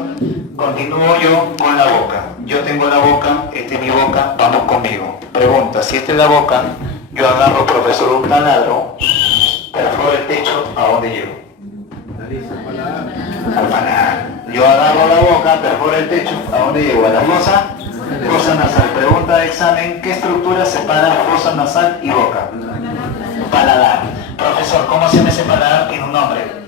Continúo yo con la boca. Yo tengo la boca, esta es mi boca, vamos conmigo. Pregunta, si esta es la boca, yo agarro, profesor, un taladro, perforo el techo, ¿a dónde llego? Al paladar. Yo agarro la boca, perforo el techo, ¿a dónde llego? A la fosa nasal. Pregunta de examen, ¿qué estructura separa fosa nasal y boca? Paladar. Profesor, ¿cómo se llama ese paladar? Tiene un nombre.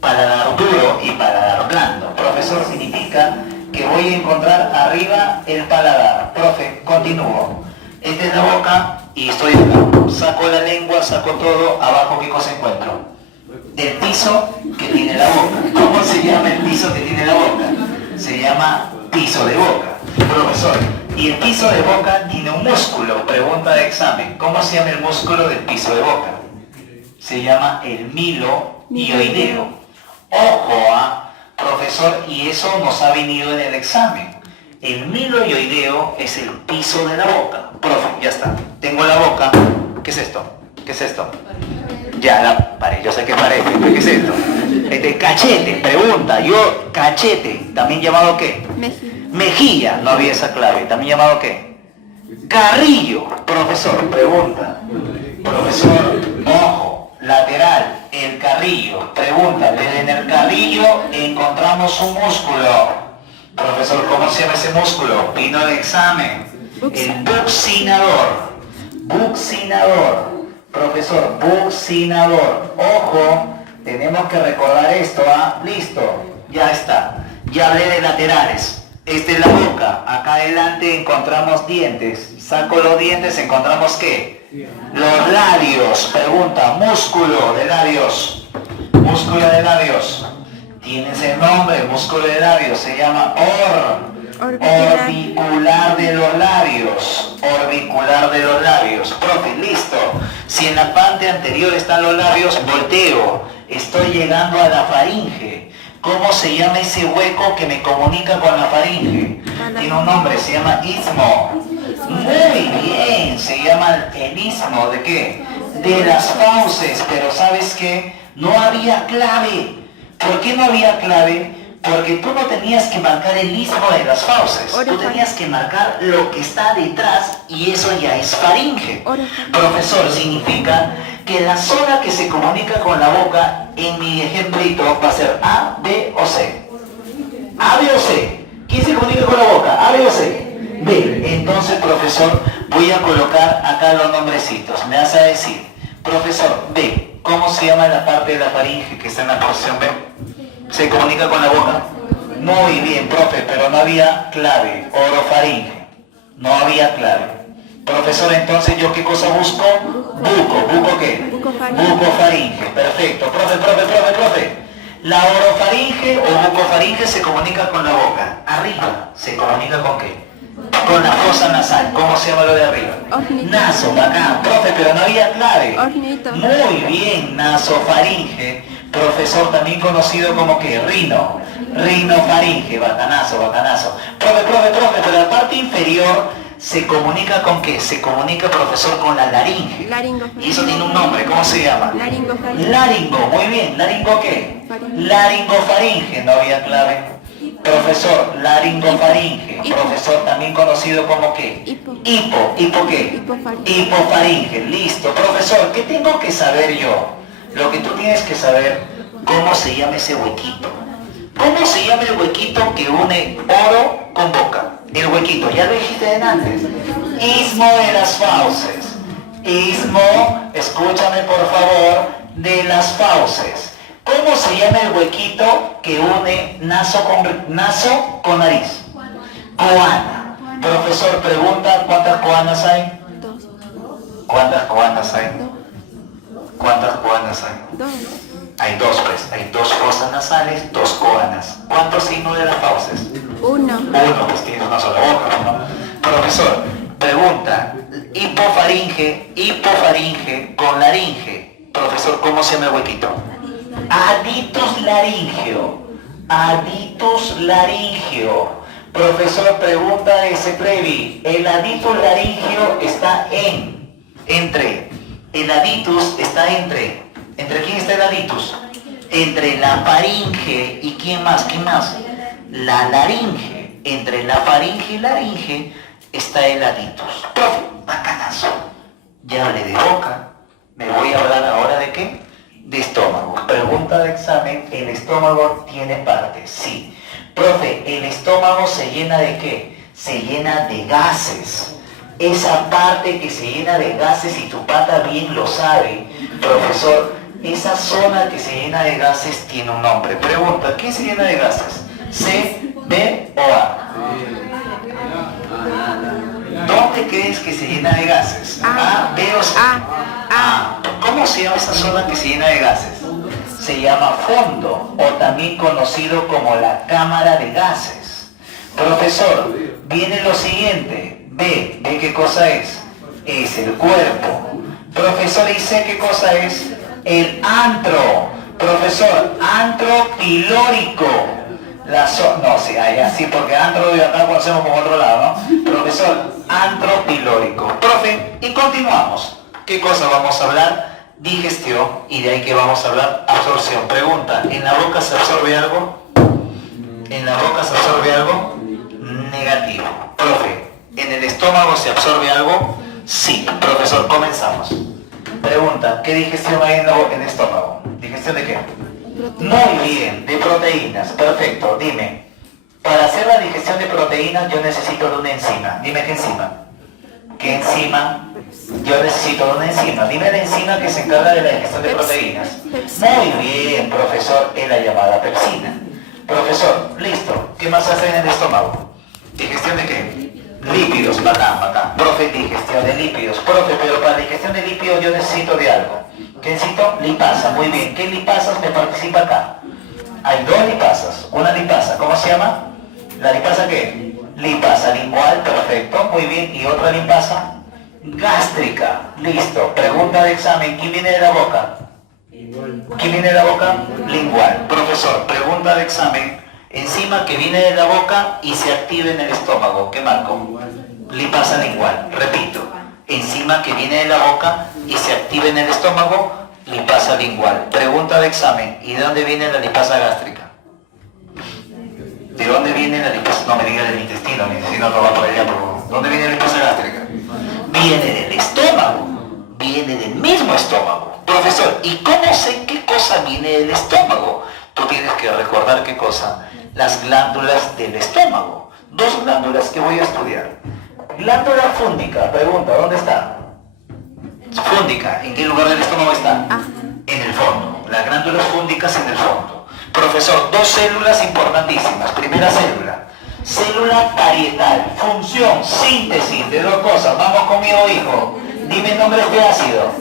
Paladar duro y paladar blando. Profesor, significa que voy a encontrar arriba el paladar. Profe, continúo. Esta es la boca y estoy acá. Saco la lengua, saco todo. Abajo, ¿qué cosa encuentro? El piso que tiene la boca. ¿Cómo se llama el piso que tiene la boca? Se llama piso de boca. Profesor, y el piso de boca tiene un músculo. Pregunta de examen. ¿Cómo se llama el músculo del piso de boca? Se llama el miloioideo. Ojo, profesor, y eso nos ha venido en el examen. El miloioideo es el piso de la boca. Profe, ya está. Tengo la boca. ¿Qué es esto? ¿Qué es esto? Ya, la pared. Yo sé que parece. ¿Qué es esto? Cachete. Pregunta. Yo, cachete. ¿También llamado qué? Mejilla. No había esa clave. ¿También llamado qué? Carrillo. Profesor, pregunta. Profesor, ojo. Lateral, el carrillo. Pregunta, en el carrillo encontramos un músculo. Profesor, ¿cómo se llama ese músculo? Vino de examen. El buccinador. Buccinador. Profesor, buccinador. Ojo, tenemos que recordar esto, Listo, ya está. Ya hablé de laterales. Esta es la boca. Acá adelante encontramos dientes. Saco los dientes, encontramos ¿qué? Los labios. Pregunta, músculo de labios. Músculo de labios. Tienes el nombre, músculo de labios. Se llama orbicular de los labios. Orbicular de los labios. Profe, listo. Si en la parte anterior están los labios, volteo. Estoy llegando a la faringe. ¿Cómo se llama ese hueco que me comunica con la faringe? Tiene un nombre, se llama istmo. Muy bien, se llama el istmo. ¿De qué? De las fauces. Pero ¿sabes qué? No había clave. ¿Por qué no había clave? Porque tú no tenías que marcar el istmo de las fauces. Tú tenías que marcar lo que está detrás y eso ya es faringe. Profesor, significa que la zona que se comunica con la boca, en mi ejemplito, va a ser A, B o C. A, B o C. ¿Quién se comunica con la boca? ¿A, B o C? B. Entonces, profesor, voy a colocar acá los nombrecitos. Me vas a decir, profesor, B, ¿cómo se llama la parte de la faringe que está en la posición B? ¿Se comunica con la boca? Muy bien, profe, pero no había clave. Orofaringe. No había clave. Profesor, entonces, ¿yo qué cosa busco? Buco. ¿Buco qué? Bucofaringe. Perfecto. Profe. La orofaringe o bucofaringe se comunica con la boca. Arriba, ¿se comunica con qué? Con la fosa nasal. ¿Cómo se llama lo de arriba? Naso, bacán. Profe, pero no había clave. Muy bien, nasofaringe. Profesor, también conocido como que rinofaringe. Bacanazo. Profe, pero la parte inferior se comunica con qué? Se comunica, profesor, con la laringe. Y eso tiene un nombre, ¿cómo se llama? Laringo, muy bien. ¿Laringo qué? Laringofaringe, no había clave. Profesor, laringofaringe. Profesor, también conocido como qué? ¿Hipo qué? Hipofaringe, listo. Profesor, ¿qué tengo que saber yo? Lo que tú tienes que saber, ¿cómo se llama ese huequito? ¿Cómo se llama el huequito que une oro con boca? El huequito, ya lo dijiste antes. Istmo de las fauces. Istmo, escúchame por favor, de las fauces. ¿Cómo se llama el huequito que une naso con nariz? Coana. Profesor, pregunta, ¿cuántas coanas hay? 2. ¿Cuántas coanas hay? 2. ¿Cuántas coanas hay? 2. Hay dos, pues. Hay 2 fosas nasales, 2 coanas. ¿Cuántos signos de las fauces? 1. Uno, pues tiene una sola boca, ¿no? Profesor, pregunta, hipofaringe con laringe. Profesor, ¿cómo se llama el huequito? Aditus laringeo. Aditus laringeo. Profesor, pregunta ese Previ. El aditus laringeo está entre. El aditus está entre. ¿Entre quién está el aditus? Entre la faringe y ¿quién más? ¿Quién más? La laringe. Entre la faringe y laringe está el aditus. Profe, bacanazo. Ya hablé de boca. Me voy a hablar ahora de qué? De estómago. Pregunta de examen, ¿el estómago tiene partes? Sí. Profe, ¿el estómago se llena de qué? Se llena de gases. Esa parte que se llena de gases, y tu pata bien lo sabe, profesor, esa zona que se llena de gases tiene un nombre. Pregunta, ¿qué se llena de gases? ¿C, B o A? ¿Dónde crees que se llena de gases? ¿A, B o C? A. ¿Cómo se llama esa zona que se llena de gases? Se llama fondo, o también conocido como la cámara de gases. Profesor, viene lo siguiente. B, ¿B qué cosa es? Es el cuerpo. Profesor, ¿y C qué cosa es? El antro. Profesor, antro pilórico. No, sí, así, porque antro de acá conocemos como otro lado, ¿no? Profesor, antro pilórico. Profe, y continuamos. ¿Qué cosa vamos a hablar? Digestión, y de ahí que vamos a hablar absorción. Pregunta, ¿en la boca se absorbe algo? ¿En la boca se absorbe algo? Negativo. Profe, ¿en el estómago se absorbe algo? Sí. Profesor, comenzamos. Pregunta, ¿qué digestión hay en el estómago? ¿Digestión de qué? Muy bien, de proteínas. Perfecto, dime. Para hacer la digestión de proteínas yo necesito de una enzima. Dime qué enzima. ¿Qué enzima? Yo necesito de una enzima. Dime la enzima que se encarga de la digestión de proteínas. Muy bien, profesor, es la llamada pepsina. Profesor, listo. ¿Qué más hace en el estómago? ¿Digestión de qué? Lípidos, bacán. Profe, digestión de lípidos. Profe, pero para digestión de lípidos yo necesito de algo. ¿Qué necesito? Lipasa. Muy bien. ¿Qué lipasas me participa acá? Hay 2 lipasas. Una lipasa, ¿cómo se llama? ¿La lipasa qué? Lipasa lingual, perfecto. Muy bien. ¿Y otra lipasa? Gástrica. Listo. Pregunta de examen. ¿Quién viene de la boca? ¿Quién viene de la boca? Lingual. Profesor, pregunta de examen. Enzima que viene de la boca y se activa en el estómago. ¿Qué marco? Lipasa lingual. Repito. Enzima que viene de la boca y se activa en el estómago. Lipasa lingual. Pregunta de examen. ¿Y de dónde viene la lipasa gástrica? ¿De dónde viene la lipasa? No me diga del intestino. Mi intestino no va por allá. Pero ¿dónde viene la lipasa gástrica? Viene del estómago. Viene del mismo estómago. Profesor, ¿y cómo sé qué cosa viene del estómago? Tú tienes que recordar qué cosa. Las glándulas del estómago. 2 glándulas que voy a estudiar. Glándula fúndica. Pregunta, ¿dónde está? Fúndica. ¿En qué lugar del estómago está? En el fondo. Las glándulas fúndicas en el fondo. Profesor, 2 células importantísimas. Primera célula. Célula parietal. Función, síntesis de 2 cosas. Vamos conmigo, hijo. Dime nombres de ácido.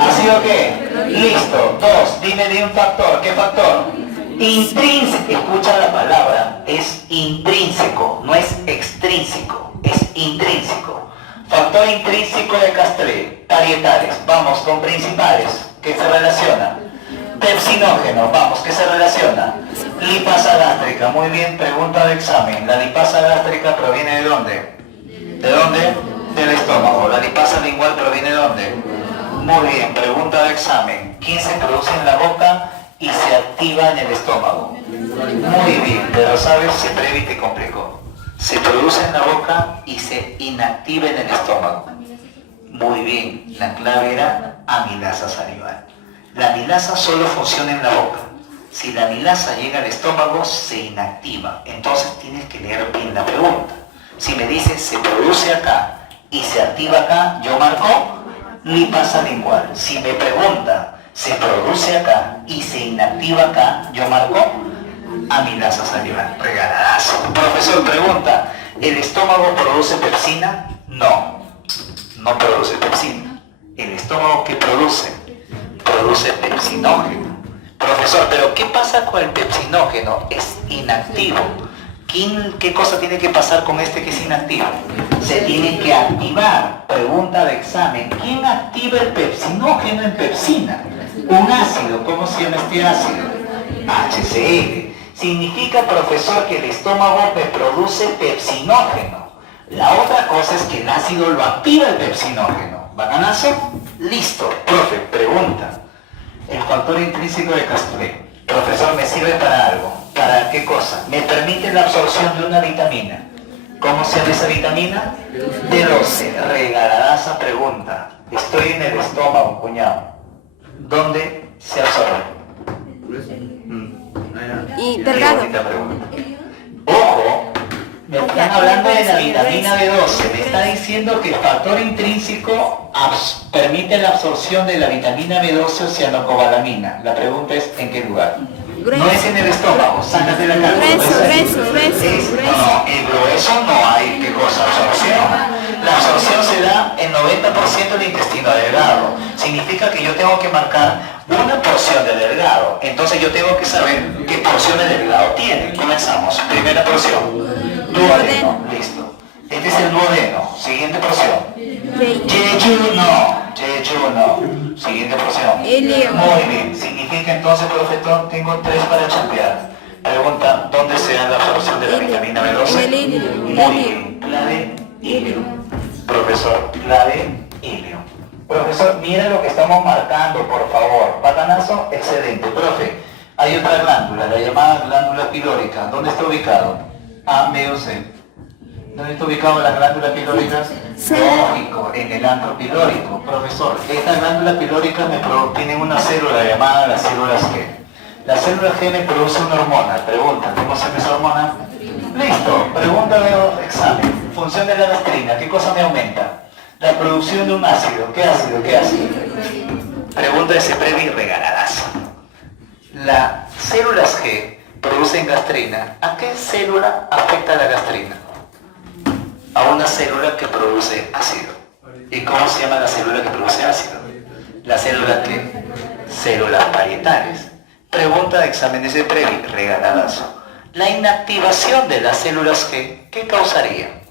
¿Ácido qué? Listo. 2. Dime de un factor. ¿Qué factor? Intrínseco. Escucha la palabra. Es intrínseco. No es extrínseco. Es intrínseco. Factor intrínseco de Castré. Parietales. Vamos con principales. ¿Qué se relaciona? Pepsinógeno. Vamos, ¿qué se relaciona? Lipasa gástrica. Muy bien, pregunta de examen. ¿La lipasa gástrica proviene de dónde? ¿De dónde? Del estómago. ¿La lipasa lingual proviene de dónde? Muy bien, pregunta de examen. ¿Quién se produce en la boca y se activa en el estómago? Muy bien, pero sabes, se prevé y te complicó. Se produce en la boca y se inactiva en el estómago. Muy bien, la clave era amilasa salival. La amilasa solo funciona en la boca. Si la amilasa llega al estómago, se inactiva. Entonces tienes que leer bien la pregunta. Si me dices, se produce acá y se activa acá, yo marco lipasa lingual. Si me pregunta, se produce acá y se inactiva acá, yo marco amilasa salival. Regaladazo. Profesor, pregunta, ¿El estómago produce pepsina? No, no produce pepsina. ¿El estómago qué produce? Produce pepsinógeno. Profesor, ¿pero qué pasa con el pepsinógeno? Es inactivo. ¿Qué cosa tiene que pasar con este que es inactivo? Se tiene que activar. Pregunta de examen. ¿Quién activa el pepsinógeno en pepsina? Un ácido. ¿Cómo se llama este ácido? HCl. Significa, profesor, que el estómago me produce pepsinógeno. La otra cosa es que el ácido lo activa el pepsinógeno. ¿Bacanazo? Listo. Profe, pregunta. El factor intrínseco de Castré. Profesor, ¿me sirve para algo? ¿Para qué cosa? Me permite la absorción de una vitamina. ¿Cómo se llama esa vitamina? B12. Regaladaza pregunta. Estoy en el estómago, cuñado. ¿Dónde se absorbe? Y delgado. Qué bonita pregunta. Ojo, me están hablando de la vitamina B12. Me está diciendo que el factor intrínseco permite la absorción de la vitamina B12 o cianocobalamina. La pregunta es, ¿en qué lugar? Grueso. No es en el estómago, sácate la cara. Grueso. No, en grueso no hay, ¿qué cosa? Absorción. La absorción se da en 90% del intestino delgado. Significa que yo tengo que marcar una porción de delgado. Entonces yo tengo que saber qué porción de delgado tiene. Comenzamos. Primera porción. Duodeno. Listo. Este es el duodeno. Siguiente porción. Yeyuno. Siguiente porción. Ilio. Muy bien. Significa entonces, profesor, tengo 3 para chambear. Pregunta, ¿dónde se da la absorción de la vitamina B12? En el ilio. Muy bien. Clave, ilio. Profesor, clave, ilio. Profesor, mira lo que estamos marcando, por favor. Bacanazo, excelente. Profe, hay otra glándula, la llamada glándula pilórica. ¿Dónde está ubicado? A, B o C. ¿Dónde está ubicado la glándula pilórica? Lógico, en el antro pilórico. Profesor, estas glándulas pilóricas tienen una célula llamada las células G. La célula G me produce una hormona. Pregunta, ¿cómo se llama esa hormona? Listo, pregunta de examen. Función de la gastrina, ¿qué cosa me aumenta? La producción de un ácido. ¿Qué ácido? Pregunta de Ceprevi regaladazo. Las células G producen gastrina. ¿A qué célula afecta la gastrina? A una célula que produce ácido. ¿Y cómo se llama la célula que produce ácido? La célula que células parietales. Pregunta de examen de Ceprevi regaladazo. La inactivación de las células G, ¿qué causaría?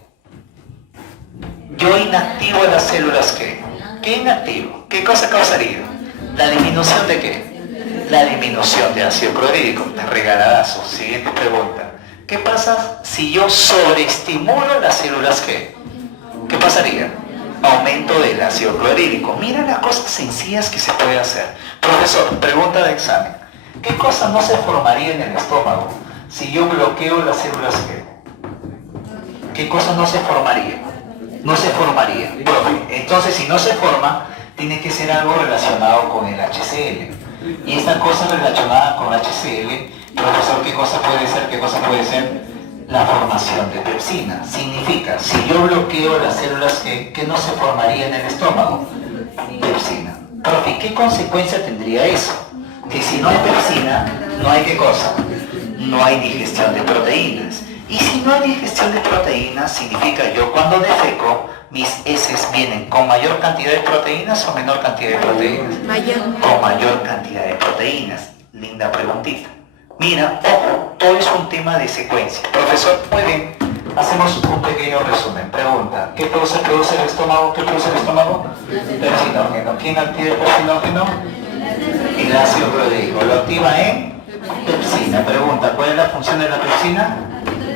Yo inactivo las células G. ¿Qué inactivo? ¿Qué cosa causaría? ¿La disminución de qué? La disminución de ácido clorhídrico. Regaladazo. Siguiente pregunta. ¿Qué pasa si yo sobreestimulo las células G? ¿Qué pasaría? Aumento del ácido clorhídrico. Mira las cosas sencillas que se puede hacer. Profesor, pregunta de examen. ¿Qué cosa no se formaría en el estómago si yo bloqueo las células G? ¿Qué cosa no se formaría? No se formaría. Entonces, si no se forma, tiene que ser algo relacionado con el HCl. Y esta cosa relacionada con HCl, profesor, ¿qué cosa puede ser? ¿Qué cosa puede ser? La formación de pepsina. Significa, si yo bloqueo las células G, ¿qué no se formaría en el estómago? Pepsina. Profe, ¿qué consecuencia tendría eso? Que si no hay pepsina, no hay ¿qué cosa? No hay digestión de proteínas. Y si no hay digestión de proteínas, significa yo cuando defeco, mis heces vienen con mayor cantidad de proteínas o menor cantidad de proteínas. Mayor. Con mayor cantidad de proteínas. Linda preguntita. Mira, ojo, todo es un tema de secuencia. Profesor, muy bien. Hacemos un pequeño resumen. Pregunta, ¿qué produce el estómago? ¿Qué produce el estómago? Pepsinógeno. ¿Quién activa el pepsinógeno? El ácido clorhídrico. Lo activa en pepsina. Pregunta, ¿cuál es la función de la pepsina?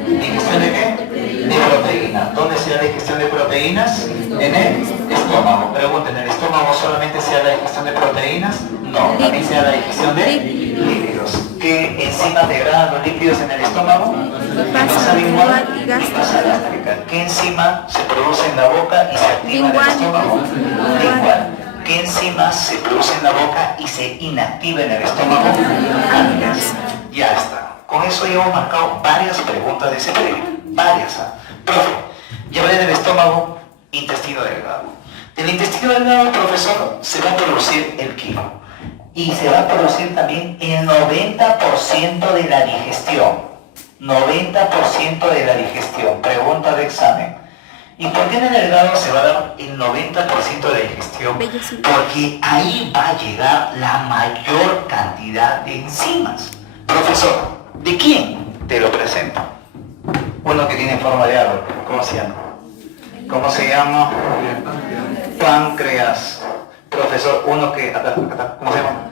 ¿Digestión de qué? De proteína. ¿Dónde se da la digestión de proteínas? En el estómago. Pregunta, ¿en el estómago solamente se da la digestión de proteínas? No, también se da la digestión de lípidos. ¿Qué enzimas degradan los lípidos en el estómago? Lipasa lingual y lipasa gástrica. ¿Qué enzima se produce en la boca y se activa en el estómago? Lingual. ¿Qué enzima se produce en la boca y se inactiva en el estómago? Amilasa. Ya está. Con eso ya hemos marcado varias preguntas de ese previo. Varias. Profe, ya hablé del estómago, intestino delgado. Del intestino delgado, profesor, se va a producir el quimo. Y se va a producir también el 90% de la digestión. 90% de la digestión. Pregunta de examen. ¿Y por qué en el delgado se va a dar el 90% de la digestión? Bellísimo. Porque ahí va a llegar la mayor cantidad de enzimas. Profesor, ¿de quién? Te lo presento. Uno que tiene forma de árbol. ¿Cómo se llama? ¿Cómo se llama? Páncreas. Profesor, uno que... Acá, ¿cómo se llama?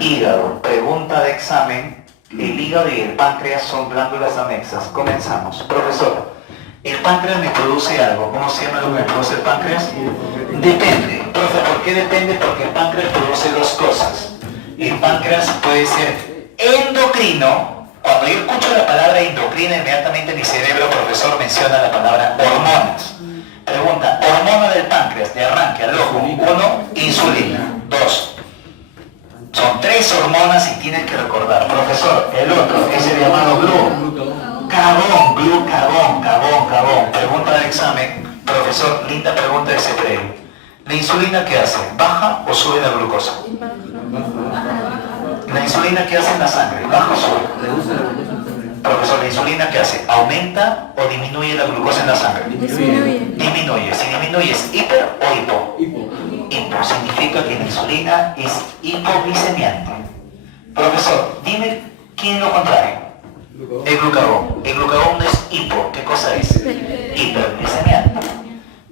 Hígado. Pregunta de examen. El hígado y el páncreas son glándulas anexas. Comenzamos. Profesor, el páncreas me produce algo. ¿Cómo se llama lo que me produce el páncreas? Depende. Profe, ¿por qué depende? Porque el páncreas produce dos cosas. El páncreas puede ser endocrino. Cuando yo escucho la palabra endocrina, inmediatamente mi cerebro, profesor, menciona la palabra hormonas. Pregunta, hormona del páncreas, de arranque al ojo. 1, insulina. 2. Son 3 hormonas y tienes que recordar. Profesor, el otro es el llamado glucagón. Pregunta de examen. Profesor, linda pregunta de ese previo. ¿La insulina qué hace? ¿Baja o sube la glucosa? ¿La insulina qué hace en la sangre? ¿Baja o sube? Profesor, ¿la insulina qué hace? ¿Aumenta o disminuye la glucosa en la sangre? Disminuye. Si disminuye, ¿es hiper o hipo? Hipo. Significa que la insulina es hipoglicemiante. Profesor, dime quién es lo contrario. El glucagón. El glucagón no es hipo. ¿Qué cosa es? Hiperglicemiante.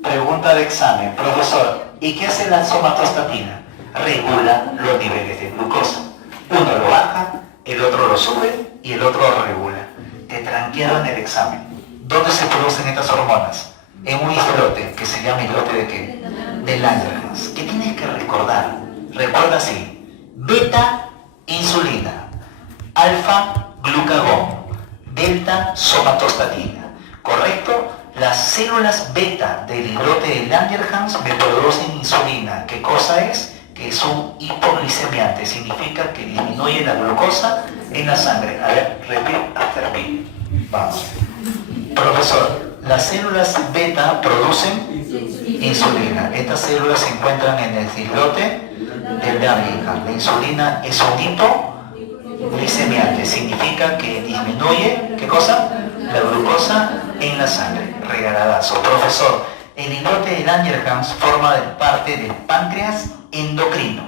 Pregunta de examen. Profesor, ¿y qué hace la somatostatina? Regula los niveles de glucosa. Uno lo baja, el otro lo sube y el otro lo regula. Te tranquearon el examen. ¿Dónde se producen estas hormonas? En un islote que se llama islote de qué? De Langerhans. ¿Qué tienes que recordar? Recuerda así: beta, insulina; alfa, glucagón; delta, somatostatina. ¿Correcto? Las células beta del islote de Langerhans me producen insulina. ¿Qué cosa es? Que es un hipoglicemiante. Significa que disminuye la glucosa en la sangre. A ver, repeat after me. Vamos. Profesor, las células beta producen insulina. Estas células se encuentran en el islote del Langerhans. La insulina es un hipoglicemiante. Significa que disminuye, ¿qué cosa? La glucosa en la sangre. Regaladazo. Profesor, el islote de Langerhans forma parte del páncreas endocrino.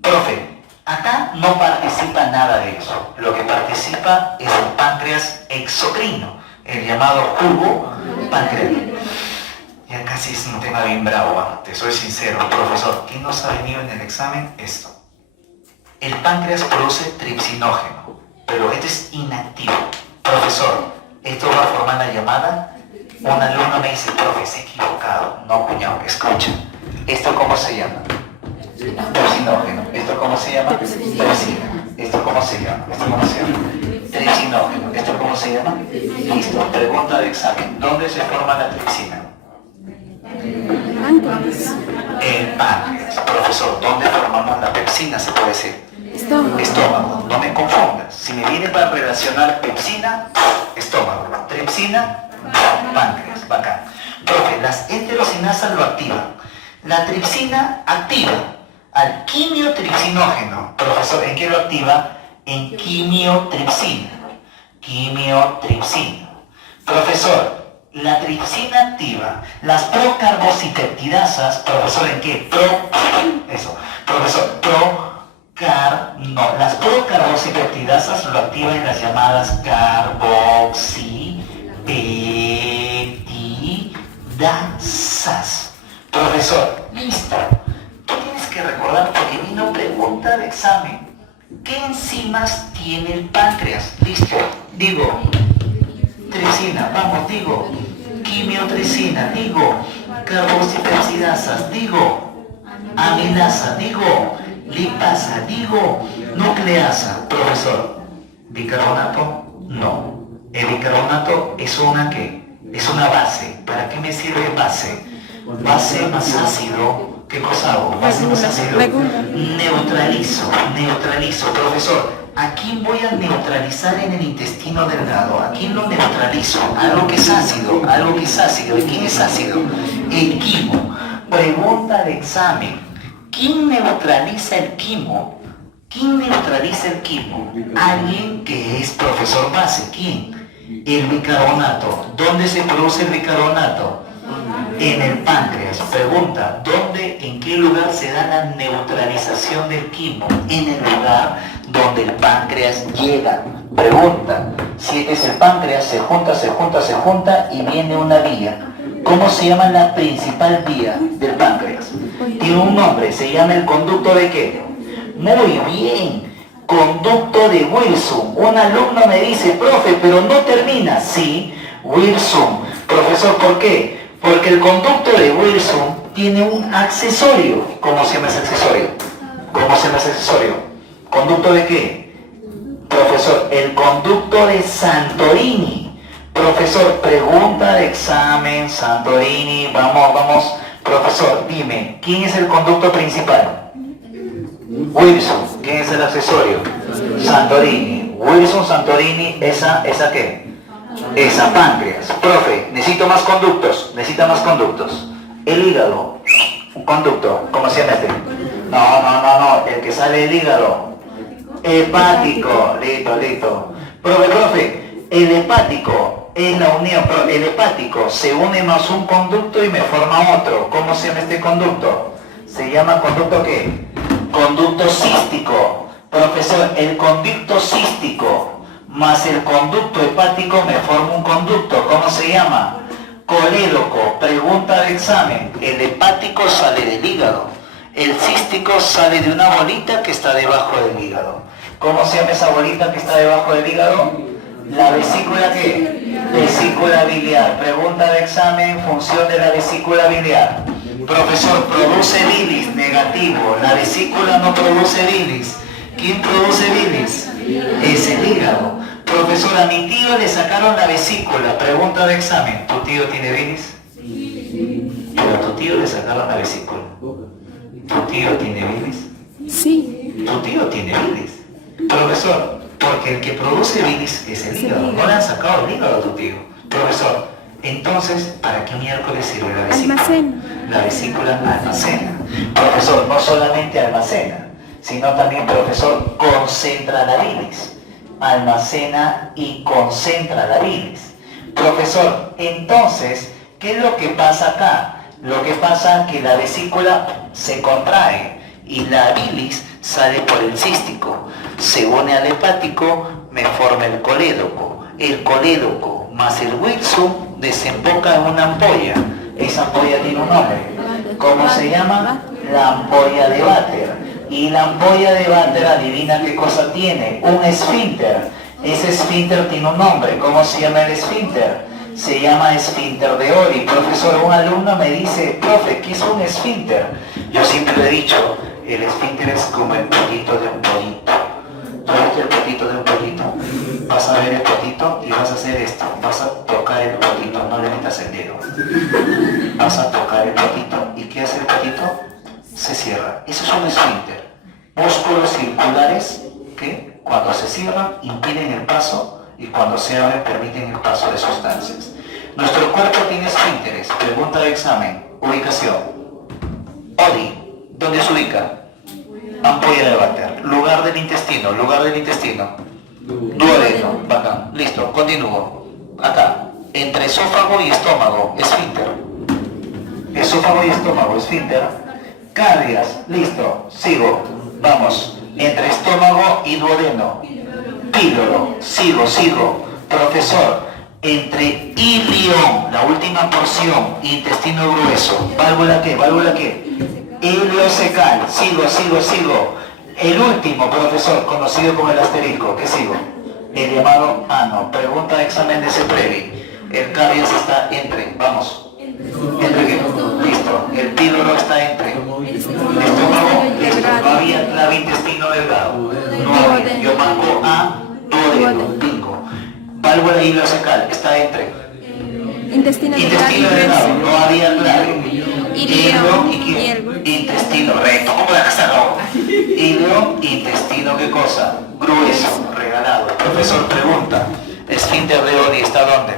Profe, acá no participa nada de eso. Lo que participa es el páncreas exocrino, el llamado jugo pancreático. Ya casi es un tema bien bravo, te soy sincero. Profesor, ¿qué nos ha venido en el examen? Esto. El páncreas produce tripsinógeno, pero este es inactivo. Profesor, esto va a formar la llamada. Un alumno me dice: profe, se ha equivocado. No, cuñado, escucha. ¿Esto cómo se llama? Tripsinógeno. ¿Esto cómo se llama? Tripsina. ¿Esto cómo se llama? ¿Esto cómo se llama? Tripsinógeno. ¿Esto cómo se llama? Listo. Pregunta de examen. ¿Dónde se forma la tripsina? Páncreas. El páncreas. Profesor, ¿dónde formamos la pepsina? Se puede decir. Estómago. No me confundas. Si me viene para relacionar pepsina, estómago. Tripsina, páncreas. Bacán. Profe, las heterocinasas lo activan. La tripsina activa al quimiotripsinógeno. Profesor, ¿en qué lo activa? En quimiotripsina. Quimiotripsina. Profesor, la tripsina activa las procarbocipeptidasas. Profesor, ¿en qué? Profesor, las procarbocipeptidasas lo activan en las llamadas carboxipeptidasas. Profesor, listo. Tú tienes que recordar, porque vino pregunta de examen. ¿Qué enzimas tiene el páncreas? Listo. Digo, tripsina, vamos, digo. Quimiotripsina, digo. Carboxipeptidasas, digo. Amilasa, digo. Lipasa, digo. Nucleasa. Profesor, ¿bicarbonato? No. El bicarbonato es una ¿qué? Es una base. ¿Para qué me sirve base? Base más ácido. ¿Qué cosa hago? Base más ácido. Neutralizo. Profesor, ¿a quién voy a neutralizar en el intestino delgado? ¿A quién lo neutralizo? Algo que es ácido. ¿Y quién es ácido? El quimo. Pregunta de examen. ¿Quién neutraliza el quimo? Alguien que es profesor base. ¿Quién? El bicarbonato. ¿Dónde se produce el bicarbonato? En el páncreas. Pregunta, ¿dónde, en qué lugar se da la neutralización del quimo? En el lugar donde el páncreas llega. Pregunta, si es el páncreas, se junta y viene una vía. ¿Cómo se llama la principal vía del páncreas? Tiene un nombre, se llama el conducto de qué. Muy bien, conducto de Wilson. Un alumno me dice, profe, pero no termina. Sí, Wilson. Profesor, ¿por qué? Porque el conducto de Wilson tiene un accesorio. ¿Cómo se llama ese accesorio? ¿Cómo se llama ese accesorio? ¿Conducto de qué? Profesor, el conducto de Santorini. Profesor, pregunta de examen, Santorini, vamos. Profesor, dime, ¿quién es el conducto principal? Wilson. ¿Quién es el accesorio? Santorini. Wilson, Santorini, ¿esa qué? Esa páncreas. Profe, necesito más conductos. Necesita más conductos. El hígado. Un conducto. ¿Cómo se llama este? No. El que sale del hígado. Hepático. Listo. Profe, el hepático es la unión. El hepático se une más un conducto y me forma otro. ¿Cómo se llama este conducto? Se llama conducto ¿qué? Conducto cístico. Profesor, el conducto cístico más el conducto hepático me forma un conducto. ¿Cómo se llama? Colédoco. Pregunta de examen. El hepático sale del hígado. El cístico sale de una bolita que está debajo del hígado. ¿Cómo se llama esa bolita que está debajo del hígado? ¿La vesícula qué? Vesícula biliar. Pregunta de examen. Función de la vesícula biliar. Profesor, produce bilis. Negativo. La vesícula no produce bilis. ¿Quién produce bilis? Es el hígado. Profesor, a mi tío le sacaron la vesícula. Pregunta de examen. ¿Tu tío tiene bilis? Pero a tu tío le sacaron la vesícula. ¿Tu tío tiene bilis? Sí. Tu tío tiene bilis. Profesor, porque el que produce bilis es el hígado. No le han sacado el hígado a tu tío. Profesor, entonces, ¿para qué miércoles sirve la vesícula? Almacena. La vesícula almacena. Profesor, no solamente almacena, sino también, profesor, concentra la bilis. Almacena y concentra la bilis. Profesor, entonces, ¿qué es lo que pasa acá? Lo que pasa es que la vesícula se contrae y la bilis sale por el cístico. Se une al hepático, me forma el colédoco. El colédoco más el Wilson desemboca en una ampolla. Esa ampolla tiene un nombre. ¿Cómo se llama? La ampolla de Vater. Y la ampolla de Vater, adivina qué cosa tiene. Un esfínter. Ese esfínter tiene un nombre. ¿Cómo se llama el esfínter? Se llama esfínter de Ori. Profesor, un alumno me dice, profe, ¿qué es un esfínter? Yo siempre le he dicho, el esfínter es como el pollito de un pollito. ¿Tú ves el potito de un pollito? Vas a ver el potito y vas a hacer esto. Vas a tocar el potito, no le metas el dedo. Vas a tocar el potito. ¿Y qué hace el potito? Se cierra. Eso es un esfínter. Músculos circulares que cuando se cierran impiden el paso y cuando se abren permiten el paso de sustancias. Nuestro cuerpo tiene esfínteres. Pregunta de examen. Ubicación. Odi. ¿Dónde se ubica? Ampolla de Vater. Lugar del intestino. Duodeno. Bacán. Listo. Continúo. Acá. Entre esófago y estómago. Esfínter. Esófago y estómago. Esfínter. Cardias. Listo. Sigo. Vamos. Entre estómago y duodeno. Píloro. Sigo. Profesor. Entre ilión. La última porción. Intestino grueso. ¿Válvula qué? Ileocecal. Sigo. El último, profesor, conocido como el asterisco. ¿Qué sigo? El llamado ano. Pregunta de examen de CEPREVI. El caries está entre. Vamos. ¿Entre qué? Listo. El píloro está entre. Estómago. Listo. No había clave intestino delgado. No había. Yo marco A. Duodeno. Bingo. Válvula ileocecal. Está entre. Intestino Intestino delgado. No había clave. Ileo y intestino recto, ¿cómo la casado? Ileo, intestino, ¿qué cosa? Grueso, regalado. Profesor, pregunta. Esfínter de Odi, ¿está dónde?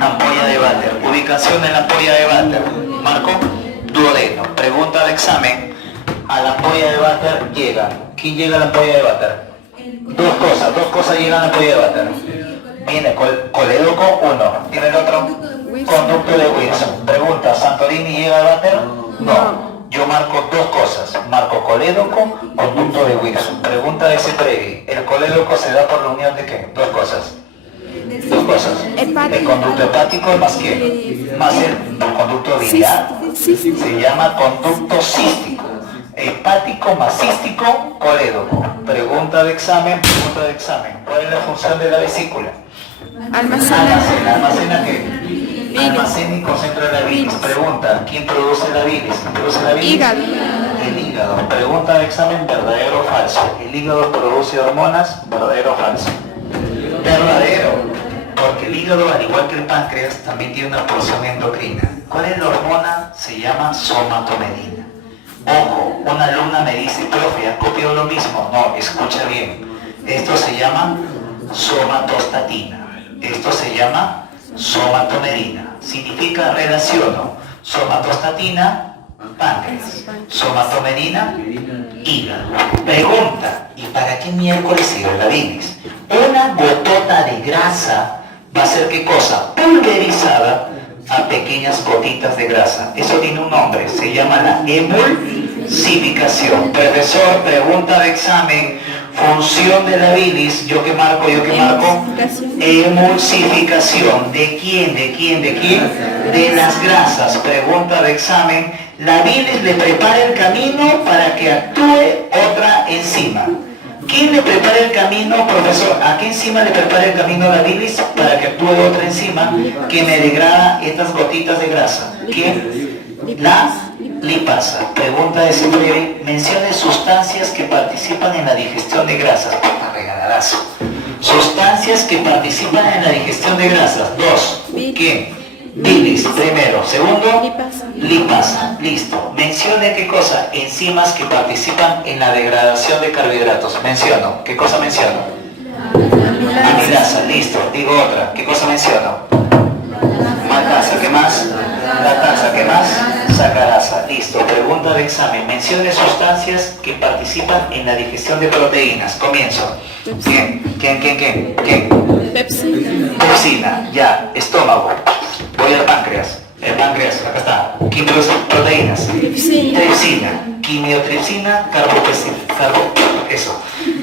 Ampolla de Vater. Ubicación en la ampolla de Vater. Marco, duodeno. Pregunta de examen. A la ampolla de Vater llega. ¿Quién llega a la ampolla de Vater? Dos cosas llegan a la ampolla de Vater. Viene colédoco 1. Dime el otro. Conducto de Wilson. Pregunta, ¿Santorini llega al váter? No. Yo marco dos cosas. Marco colédoco, conducto de Wilson. Pregunta de ese previ. ¿El colédoco se da por la unión de qué? Dos cosas. Dos cosas. El conducto hepático más qué? Más el conducto biliar. Se llama conducto cístico. Hepático más cístico, colédoco. Pregunta de examen. ¿Cuál es la función de la vesícula? ¿Almacena qué? Almacena y concentra la bilis. Pregunta, ¿quién produce la bilis? ¿Quién produce la bilis? Hígado. El hígado. Pregunta de examen, ¿verdadero o falso? ¿El hígado produce hormonas? ¿Verdadero o falso? Verdadero. Porque el hígado, al igual que el páncreas, también tiene una porción endocrina. ¿Cuál es la hormona? Se llama somatomedina. Ojo, una alumna me dice, profe, ¿has copiado lo mismo? No, escucha bien. Esto se llama somatostatina. Esto se llama somatomedina. Significa relaciono. Somatostatina, páncreas. Somatomedina, hígado. Pregunta, ¿y para qué miércoles sirve la bilis? Una gotota de grasa va a ser ¿qué cosa? Pulverizada a pequeñas gotitas de grasa. Eso tiene un nombre, se llama la emulsificación. Profesor, pregunta de examen, función de la bilis, ¿yo qué marco? Emulsificación. ¿De quién? De las grasas. Pregunta de examen, la bilis le prepara el camino para que actúe otra enzima. ¿Quién le prepara el camino, profesor? ¿A qué enzima le prepara el camino la bilis para que actúe otra enzima que me degrada estas gotitas de grasa? ¿Quién? La lipasa. Pregunta de ese mencione sustancias que participan en la digestión de grasas. Regaladazo. Sustancias que participan en la digestión de grasas. Dos. ¿Qué? Bilis, primero. Segundo, lipasa. Listo. Mencione qué cosa. Enzimas que participan en la degradación de carbohidratos. Menciono. ¿Qué cosa menciono? Amilasa. Listo. Digo otra. ¿Qué cosa menciono? Maltasa. ¿Qué más? Lactasa. ¿Qué más? Sacarasa. Listo. Pregunta de examen. Mencione sustancias que participan en la digestión de proteínas. Comienzo. ¿Quién? Pepsina. Ya. Estómago. Voy al páncreas. El páncreas, acá está. ¿Quién produce proteínas? Tripsina. Quimiotripsina,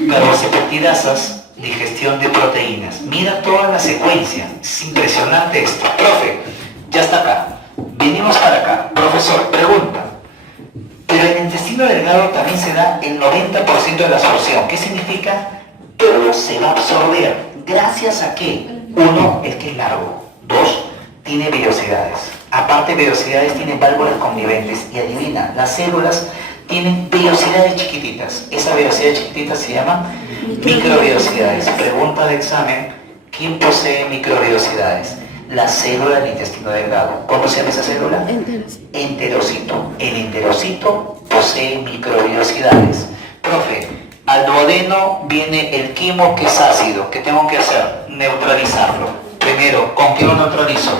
carbopeptidasas, digestión de proteínas. Mira toda la secuencia. Es impresionante esto. Profe, ya está acá. Venimos para acá. Profesor, pregunta. Pero en el intestino delgado también se da el 90% de la absorción. ¿Qué significa? Todo se va a absorber. ¿Gracias a qué? Uno, es que es largo. Dos, tiene velocidades. Aparte de velocidades, tiene válvulas conviventes. Y adivina, las células tienen velocidades chiquititas. Esa velocidad chiquitita se llama microvelocidades. Pregunta de examen, ¿quién posee microvelocidades? La célula del intestino delgado. ¿Cómo se llama esa célula? Enterocito. El enterocito posee microvelocidades. Profe, al duodeno viene el quimo que es ácido. ¿Qué tengo que hacer? Neutralizarlo. Primero, ¿con qué lo neutralizo?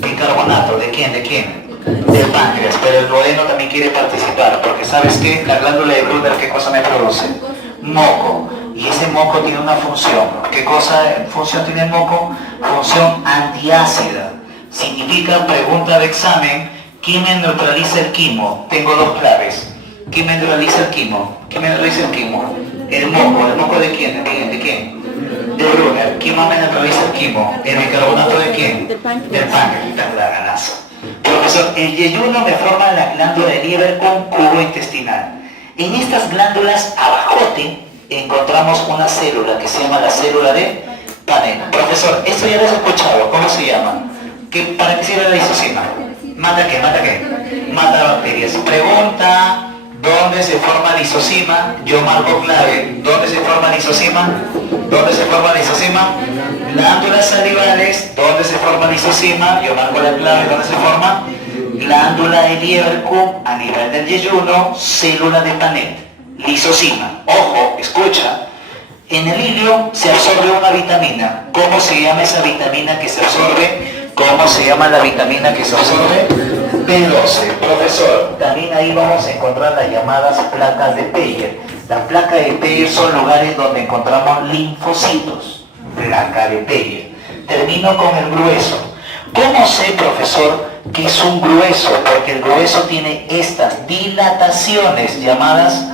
Bicarbonato. ¿De quién? Del páncreas. Pero el duodeno también quiere participar, porque ¿sabes qué? La glándula de Brunner, ¿qué cosa me produce? Moco. Y ese moco tiene una función. ¿Qué función tiene el moco? Función antiácida. Significa, pregunta de examen, ¿quién me neutraliza el quimo? Tengo dos claves. ¿Quién me neutraliza el quimo? El moco. ¿El moco de quién? ¿De quién? De Brunner. ¿Quién más me neutraliza el quimo? ¿El bicarbonato de quién? Del páncreas. La ganazo. Profesor, el yeyuno me forma la glándula de Lieberkühn cubo intestinal. En estas glándulas abajote encontramos una célula que se llama la célula de Panel. Profesor, esto ya lo has escuchado. ¿Cómo se llama? ¿Para qué sirve la lisozima? ¿Mata qué? Mata bacterias. Pregunta, ¿dónde se forma lisozima? Yo marco clave. ¿Dónde se forma lisozima? Glándulas salivales. ¿Dónde se forma lisozima? Yo marco la clave. ¿Dónde se forma? Glándula de Lieberkühn a nivel del yeyuno, célula de Panel. Lisozima. Ojo, escucha. En el ilio se absorbe una vitamina. ¿Cómo se llama esa vitamina que se absorbe? ¿Cómo se llama la vitamina que se absorbe? B12. Profesor, también ahí vamos a encontrar las llamadas placas de Peyer. Las placas de Peyer son lugares donde encontramos linfocitos. placa de Peyer. Termino con el grueso. ¿Cómo sé, profesor, que es un grueso? Porque el grueso tiene estas dilataciones llamadas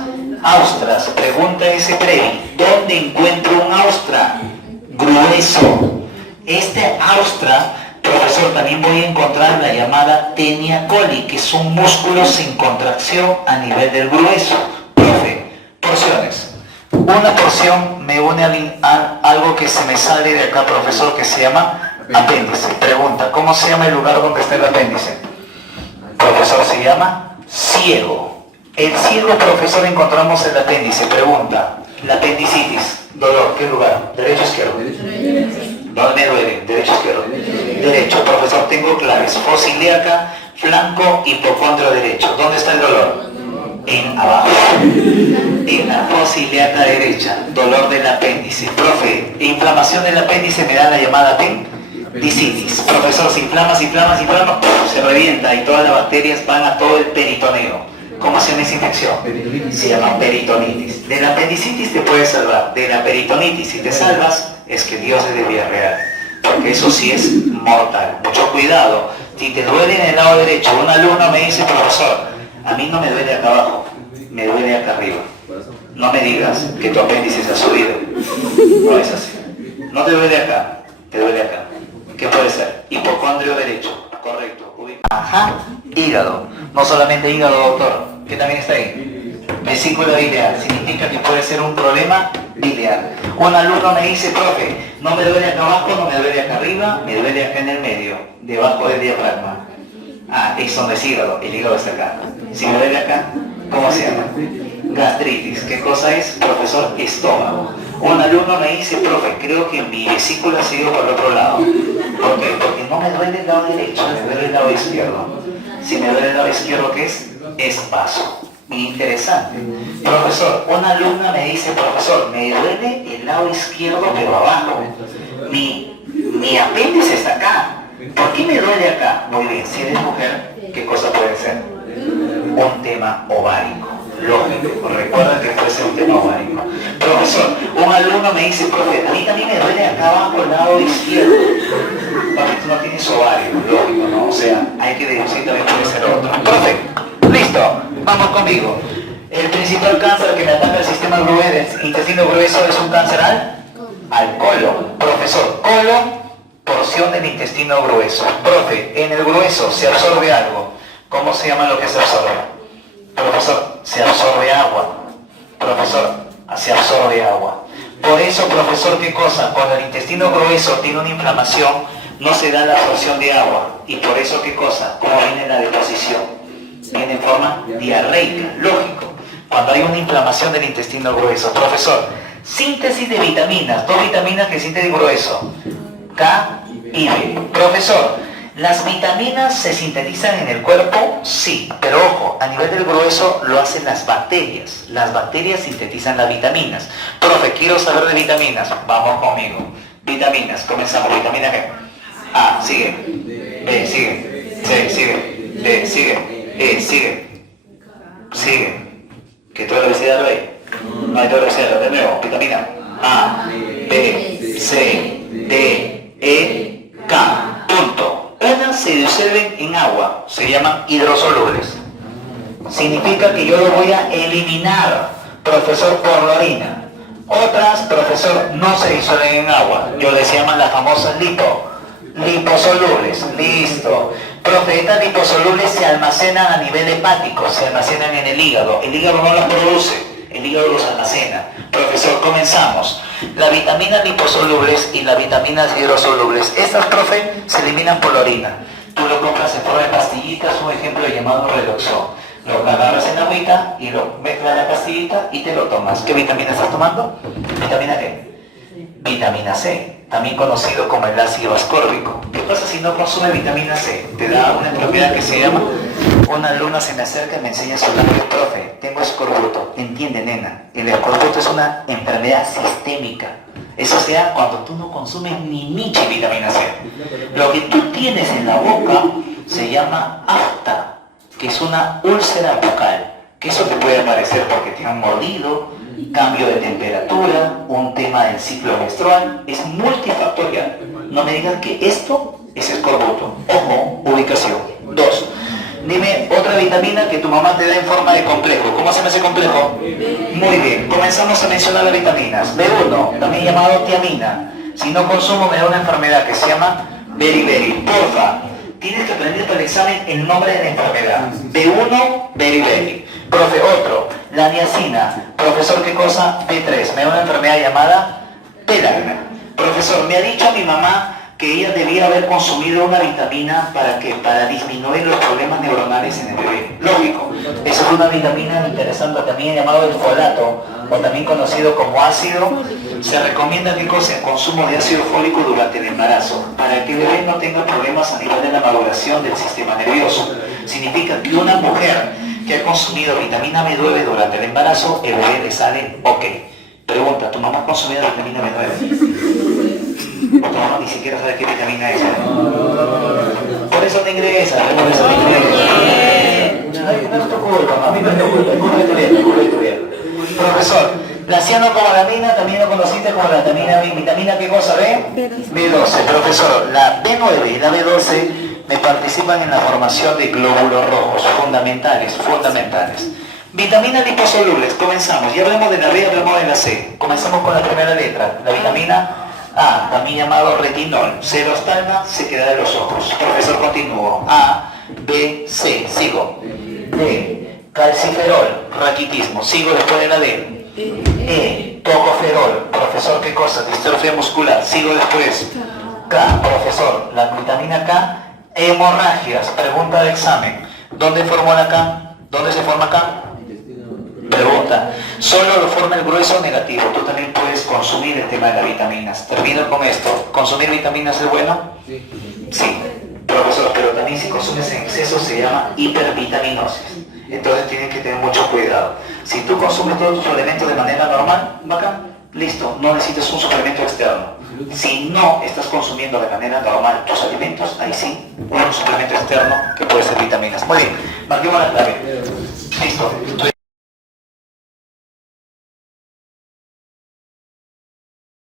austras. Pregunta ese Previ, ¿dónde encuentro un austra? Grueso. Este austra, profesor, también voy a encontrar la llamada tenia coli, que es un músculo sin contracción a nivel del grueso. Profe, porciones. Una porción me une a algo que se me sale de acá, profesor, que se llama apéndice. Pregunta, ¿cómo se llama el lugar donde está el apéndice? Profesor, se llama ciego. El ciego, profesor, encontramos el apéndice. Pregunta, la apendicitis, dolor, ¿qué lugar? ¿Derecho o izquierdo? ¿Dónde me duele? ¿Derecho o izquierdo? Derecho, profesor, tengo claves. Fosa ilíaca, flanco, hipocondrio derecho. ¿Dónde está el dolor? En abajo. En la fosa ilíaca derecha, dolor del apéndice. Profe, inflamación del apéndice me da la llamada apendicitis. Profesor, se inflama, se revienta y todas las bacterias van a todo el peritoneo. ¿Cómo se llama esa infección? Se llama peritonitis. De la apendicitis te puedes salvar. De la peritonitis, si te salvas, es que Dios es de diarrea. Porque eso sí es mortal. Mucho cuidado. Si te duele en el lado derecho, un alumno me dice, profesor, a mí no me duele acá abajo, me duele acá arriba. No me digas que tu apéndice se ha subido. No es así. No te duele acá, te duele acá. ¿Qué puede ser? Hipocondrio derecho. Correcto. Ajá. Hígado. No solamente hígado, doctor. ¿Qué también está ahí? Vesícula biliar. Significa que puede ser un problema biliar. Un alumno me dice, profe, no me duele acá abajo, no me duele acá arriba, me duele acá en el medio, debajo del diafragma. Ah, eso no es hígado, el hígado está acá. Si me duele acá, ¿cómo se llama? Gastritis. ¿Qué cosa es, profesor? Estómago. Un alumno me dice, profe, creo que mi vesícula ha sido por el otro lado. ¿Por qué? Porque no me duele el lado derecho, me duele el lado izquierdo. Si me duele el lado izquierdo, ¿qué es? Es vaso. Interesante. Profesor, una alumna me dice, profesor, me duele el lado izquierdo, pero abajo. Mi apéndice está acá. ¿Por qué me duele acá? Muy bien, si eres mujer, ¿qué cosa puede ser? Un tema ovárico. Lógico, recuerda que puede ser un tema ovárico. Profesor, un alumno me dice, profe, a mí también me duele acá abajo el lado izquierdo. Porque tú no tienes ovario, lógico, ¿no? O sea, hay que deducir también puede ser otro. Profe, listo, vamos conmigo. El principal cáncer que me ataca el sistema grueso, intestino grueso, es un cáncer al colon. Profesor, colon, porción del intestino grueso. Profe, en el grueso se absorbe algo. ¿Cómo se llama lo que se absorbe? Profesor, se absorbe agua. Profesor, se absorbe agua. Por eso, profesor, ¿qué cosa? Cuando el intestino grueso tiene una inflamación, no se da la absorción de agua. Y por eso, ¿qué cosa? ¿Cómo viene la deposición? Viene en forma diarreica, lógico. Cuando hay una inflamación del intestino grueso. Profesor, síntesis de vitaminas. Dos vitaminas que siente el grueso. K y B. Profesor, ¿las vitaminas se sintetizan en el cuerpo? Sí, pero ojo, a nivel del grueso lo hacen las bacterias. Las bacterias sintetizan las vitaminas. Profe, quiero saber de vitaminas. Vamos conmigo. Vitaminas, comenzamos. Vitamina G. A, sigue. B, sigue. C, sigue. D, sigue. E, sigue. Sigue. ¿Que toda la velocidad lo hay? No hay toda la velocidad, de nuevo. Vitamina A, B, C, D, E, K. Punto. Unas se disuelven en agua, se llaman hidrosolubles. Significa que yo lo voy a eliminar, profesor, por la orina. Otras, profesor, no se disuelven en agua. Yo les llaman las famosas liposolubles. Listo. Profe, estas liposolubles se almacenan a nivel hepático, se almacenan en el hígado. El hígado no las produce, el hígado los almacena. Profesor, comenzamos. Las vitaminas liposolubles y las vitaminas hidrosolubles. Estas, profe, se eliminan por la orina. Tú lo compras en forma de pastillitas, un ejemplo llamado Redoxon. Lo agarras en agüita y lo mezclas en la pastillita y te lo tomas. ¿Qué vitamina estás tomando? ¿Vitamina qué? Vitamina C, también conocido como el ácido ascórbico. ¿Qué pasa si no consume vitamina C? Te da una propiedad que se llama... Una alumna se me acerca y me enseña su nombre. Profe, tengo escorbuto. Entiende, nena, el escorbuto es una enfermedad sistémica. Eso sea cuando tú no consumes ni michi vitamina C. Lo que tú tienes en la boca se llama afta, que es una úlcera bucal. Que eso te puede aparecer porque te han mordido, cambio de temperatura, un tema del ciclo menstrual, es multifactorial. No me digan que esto es escorbuto. Ojo, ubicación. 2. Dime otra vitamina que tu mamá te da en forma de complejo. ¿Cómo se llama ese complejo? Muy bien, comenzamos a mencionar las vitaminas. B1, también llamado tiamina. Si no consumo me da una enfermedad que se llama beriberi. Porfa, tienes que aprender para el examen el nombre de la enfermedad. B1, beriberi. Profe, otro, la niacina. Profesor, ¿qué cosa? B3, me da una enfermedad llamada pelarna. Profesor, me ha dicho mi mamá que ella debía haber consumido una vitamina para disminuir los problemas neuronales en el bebé. Lógico, esa es una vitamina interesante, también llamado el folato, o también conocido como ácido. Se recomienda que el consumo de ácido fólico durante el embarazo, para que el bebé no tenga problemas a nivel de la maduración del sistema nervioso. Significa que una mujer que ha consumido vitamina B9 durante el embarazo, el bebé le sale ok. Pregunta, ¿tu mamá ha consumido vitamina B9? O tu mamá ni siquiera sabe qué vitamina es. Por eso te ingresa, por eso te ingresa. No es tu culpa, a mí no es tu culpa, Profesor, la cianocobalamina también lo conociste como la vitamina ¿qué cosa? B12. Profesor, la B9 y la B12 me participan en la formación de glóbulos rojos, fundamentales. Vitaminas liposolubles, comenzamos. Ya hablamos de la B, hablamos de la C. Comenzamos con la primera letra, la vitamina A, también llamado retinol. C los palma, se queda de los ojos. Profesor, continúo. A, B, C, sigo. D, calciferol, raquitismo. Sigo después de la D. E, tocoferol. Profesor, ¿qué cosa? Distrofia muscular. Sigo después. K, profesor, la vitamina K, hemorragias. Pregunta de examen. ¿Dónde formó la K? ¿Dónde se forma K? Pregunta, solo lo forma el grueso negativo. Tú también puedes consumir el tema de las vitaminas. Termino con esto. ¿Consumir vitaminas es bueno? Sí, profesor, pero también si consumes en exceso se llama hipervitaminosis. Entonces tienes que tener mucho cuidado. Si tú consumes todos tus suplementos de manera normal, bacán, listo, no necesitas un suplemento externo. Si no estás consumiendo de manera normal tus alimentos, ahí sí, un suplemento externo que puede ser vitaminas. Muy bien, marquemos la clave. Listo.